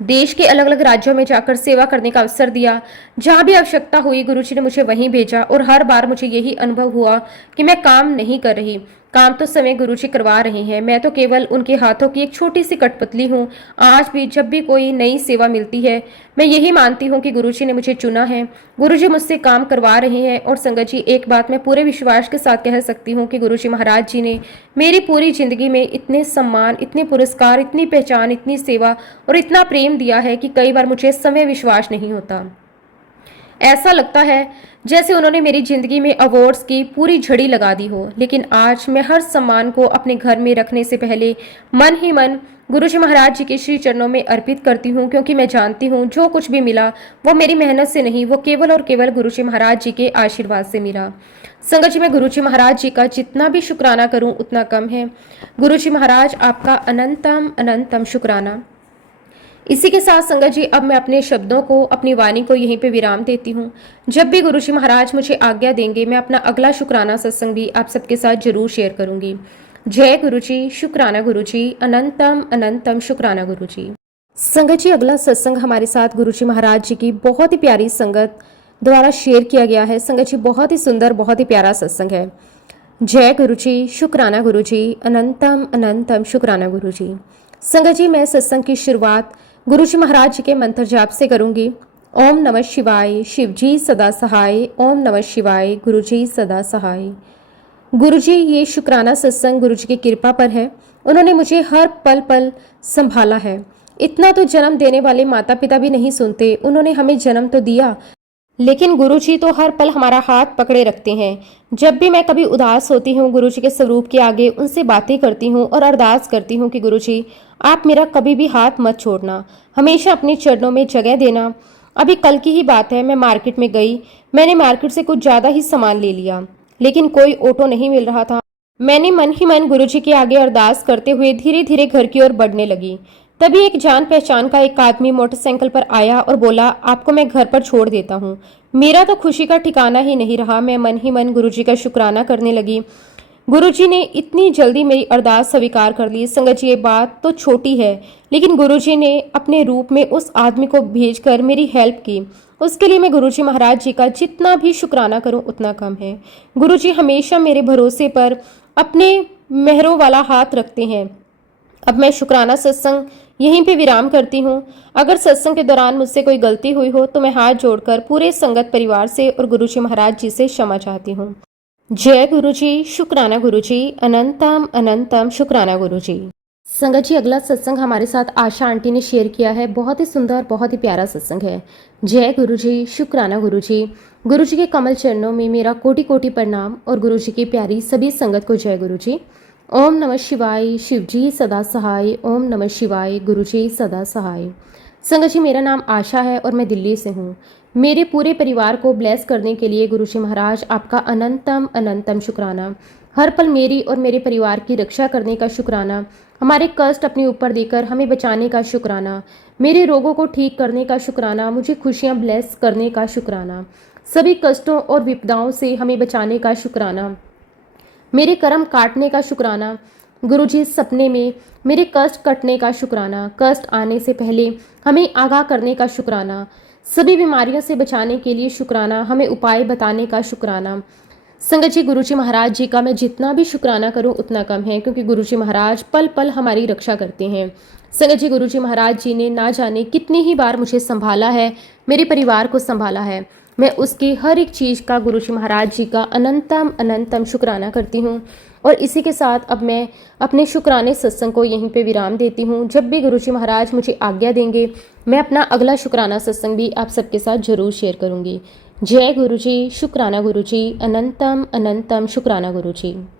देश के अलग अलग राज्यों में जाकर सेवा करने का अवसर दिया। जहां भी आवश्यकता हुई गुरुजी ने मुझे वहीं भेजा, और हर बार मुझे यही अनुभव हुआ कि मैं काम नहीं कर रही, काम तो समय गुरुजी करवा रहे हैं। मैं तो केवल उनके हाथों की एक छोटी सी कठपुतली हूँ। आज भी जब भी कोई नई सेवा मिलती है, मैं यही मानती हूँ कि गुरुजी ने मुझे चुना है, गुरुजी मुझसे काम करवा रहे हैं। और संगत जी, एक बात मैं पूरे विश्वास के साथ कह सकती हूँ कि गुरुजी महाराज जी ने मेरी पूरी जिंदगी में इतने सम्मान, इतने पुरस्कार, इतनी पहचान, इतनी सेवा और इतना प्रेम दिया है कि कई बार मुझे समय विश्वास नहीं होता। ऐसा लगता है जैसे उन्होंने मेरी जिंदगी में अवार्ड्स की पूरी झड़ी लगा दी हो। लेकिन आज मैं हर सम्मान को अपने घर में रखने से पहले मन ही मन गुरुजी महाराज जी के श्री चरणों में अर्पित करती हूँ, क्योंकि मैं जानती हूँ जो कुछ भी मिला वो मेरी मेहनत से नहीं, वो केवल और केवल गुरुजी महाराज जी के आशीर्वाद से मिला। संगत जी, मैं गुरुजी महाराज जी का जितना भी शुक्राना करूँ उतना कम है। गुरुजी महाराज, आपका अनंतम अनंतम शुक्राना। इसी के साथ संगत जी, अब मैं अपने शब्दों को, अपनी वाणी को यहीं पे विराम देती हूँ। जब भी गुरुजी महाराज मुझे आज्ञा देंगे, मैं अपना अगला शुक्राना सत्संग भी आप सबके साथ जरूर शेयर करूंगी। जय गुरुजी, शुक्राना गुरुजी, अनंतम अनंतम शुक्राना गुरुजी। संगत जी, अगला सत्संग हमारे साथ गुरुजी महाराज जी की बहुत ही प्यारी संगत द्वारा शेयर किया गया है। संगत जी, बहुत ही सुंदर, बहुत ही प्यारा सत्संग है। जय गुरुजी, शुक्राना गुरुजी, अनंतम अनंतम शुक्राना गुरुजी। संगत जी, मैं सत्संग की शुरुआत गुरुजी महाराज जी के मंत्र जाप से करूंगी। ओम नमः शिवाय, शिवजी सदा सहाय। ओम नमः शिवाय, गुरुजी सदा सहाय। गुरुजी, ये शुक्राना सत्संग गुरुजी की कृपा पर है। उन्होंने मुझे हर पल पल संभाला है। इतना तो जन्म देने वाले माता पिता भी नहीं सुनते। उन्होंने हमें जन्म तो दिया, लेकिन गुरुजी तो हर पल हमारा हाथ पकड़े रखते हैं। जब भी मैं कभी उदास होती हूँ, गुरुजी के स्वरूप के आगे उनसे बातें करती हूँ और अरदास करती हूँ कि गुरुजी, आप मेरा कभी भी हाथ मत छोड़ना, हमेशा अपने चरणों में जगह देना। अभी कल की ही बात है, मैं मार्केट में गई। मैंने मार्केट से कुछ ज़्यादा ही सामान ले लिया, लेकिन कोई ऑटो नहीं मिल रहा था। मैंने मन ही मन गुरुजी के आगे अरदास करते हुए धीरे धीरे घर की ओर बढ़ने लगी। तभी एक जान पहचान का एक आदमी मोटरसाइकिल पर आया और बोला, आपको मैं घर पर छोड़ देता हूँ। मेरा तो खुशी का ठिकाना ही नहीं रहा। मैं मन ही मन गुरुजी का शुक्राना करने लगी। गुरुजी ने इतनी जल्दी मेरी अरदास स्वीकार कर ली। संगत जी, ये बात तो छोटी है, लेकिन गुरुजी ने अपने रूप में उस आदमी को भेजकर मेरी हेल्प की। उसके लिए मैं गुरुजी महाराज जी का जितना भी शुक्राना करूं उतना कम है। गुरुजी हमेशा मेरे भरोसे पर अपने मेहरों वाला हाथ रखते हैं। अब मैं शुक्राना सत्संग यहीं पे विराम करती हूँ। अगर सत्संग के दौरान मुझसे कोई गलती हुई हो तो मैं हाथ जोड़कर पूरे संगत परिवार से और गुरुजी महाराज जी से क्षमा चाहती हूँ। जय गुरुजी, शुक्राना गुरुजी, अनंतम अनंतम शुक्राना गुरुजी। संगत जी, अगला सत्संग हमारे साथ आशा आंटी ने शेयर किया है। बहुत ही सुंदर, बहुत ही प्यारा सत्संग है। जय गुरुजी, शुक्राना गुरुजी। गुरुजी के कमल चरणों में मेरा कोटि कोटि प्रणाम और गुरुजी की प्यारी सभी संगत को जय गुरुजी। ओम नमः शिवाय, शिवजी सदा सहाय। ओम नमः शिवाय, गुरुजी सदा सहाय। संगत जी, मेरा नाम आशा है और मैं दिल्ली से हूँ। मेरे पूरे परिवार को ब्लेस करने के लिए गुरुजी महाराज आपका अनंतम अनंतम शुक्राना। हर पल मेरी और मेरे परिवार की रक्षा करने का शुक्राना। हमारे कष्ट अपने ऊपर देकर हमें बचाने का शुक्राना। मेरे रोगों को ठीक करने का शुक्राना। मुझे खुशियाँ ब्लेस करने का शुक्राना। सभी कष्टों और विपदाओं से हमें बचाने का शुक्राना। मेरे कर्म काटने का शुक्राना। गुरुजी, सपने में मेरे कष्ट कटने का शुक्राना। कष्ट आने से पहले हमें आगाह करने का शुक्राना। सभी बीमारियों से बचाने के लिए शुक्राना। हमें उपाय बताने का शुक्राना। संगत जी, गुरुजी महाराज जी का मैं जितना भी शुक्राना करूं उतना कम है, क्योंकि गुरुजी महाराज पल पल हमारी रक्षा करते हैं। संगत जी, गुरुजी महाराज जी ने ना जाने कितनी ही बार मुझे संभाला है, मेरे परिवार को संभाला है। मैं उसकी हर एक चीज़ का गुरुजी महाराज जी का अनंतम अनंतम शुक्राना करती हूँ। और इसी के साथ अब मैं अपने शुक्राने सत्संग को यहीं पे विराम देती हूँ। जब भी गुरुजी महाराज मुझे आज्ञा देंगे, मैं अपना अगला शुक्राना सत्संग भी आप सबके साथ जरूर शेयर करूँगी। जय गुरुजी, शुक्राना गुरुजी, अनंतम अनंतम शुक्राना गुरुजी।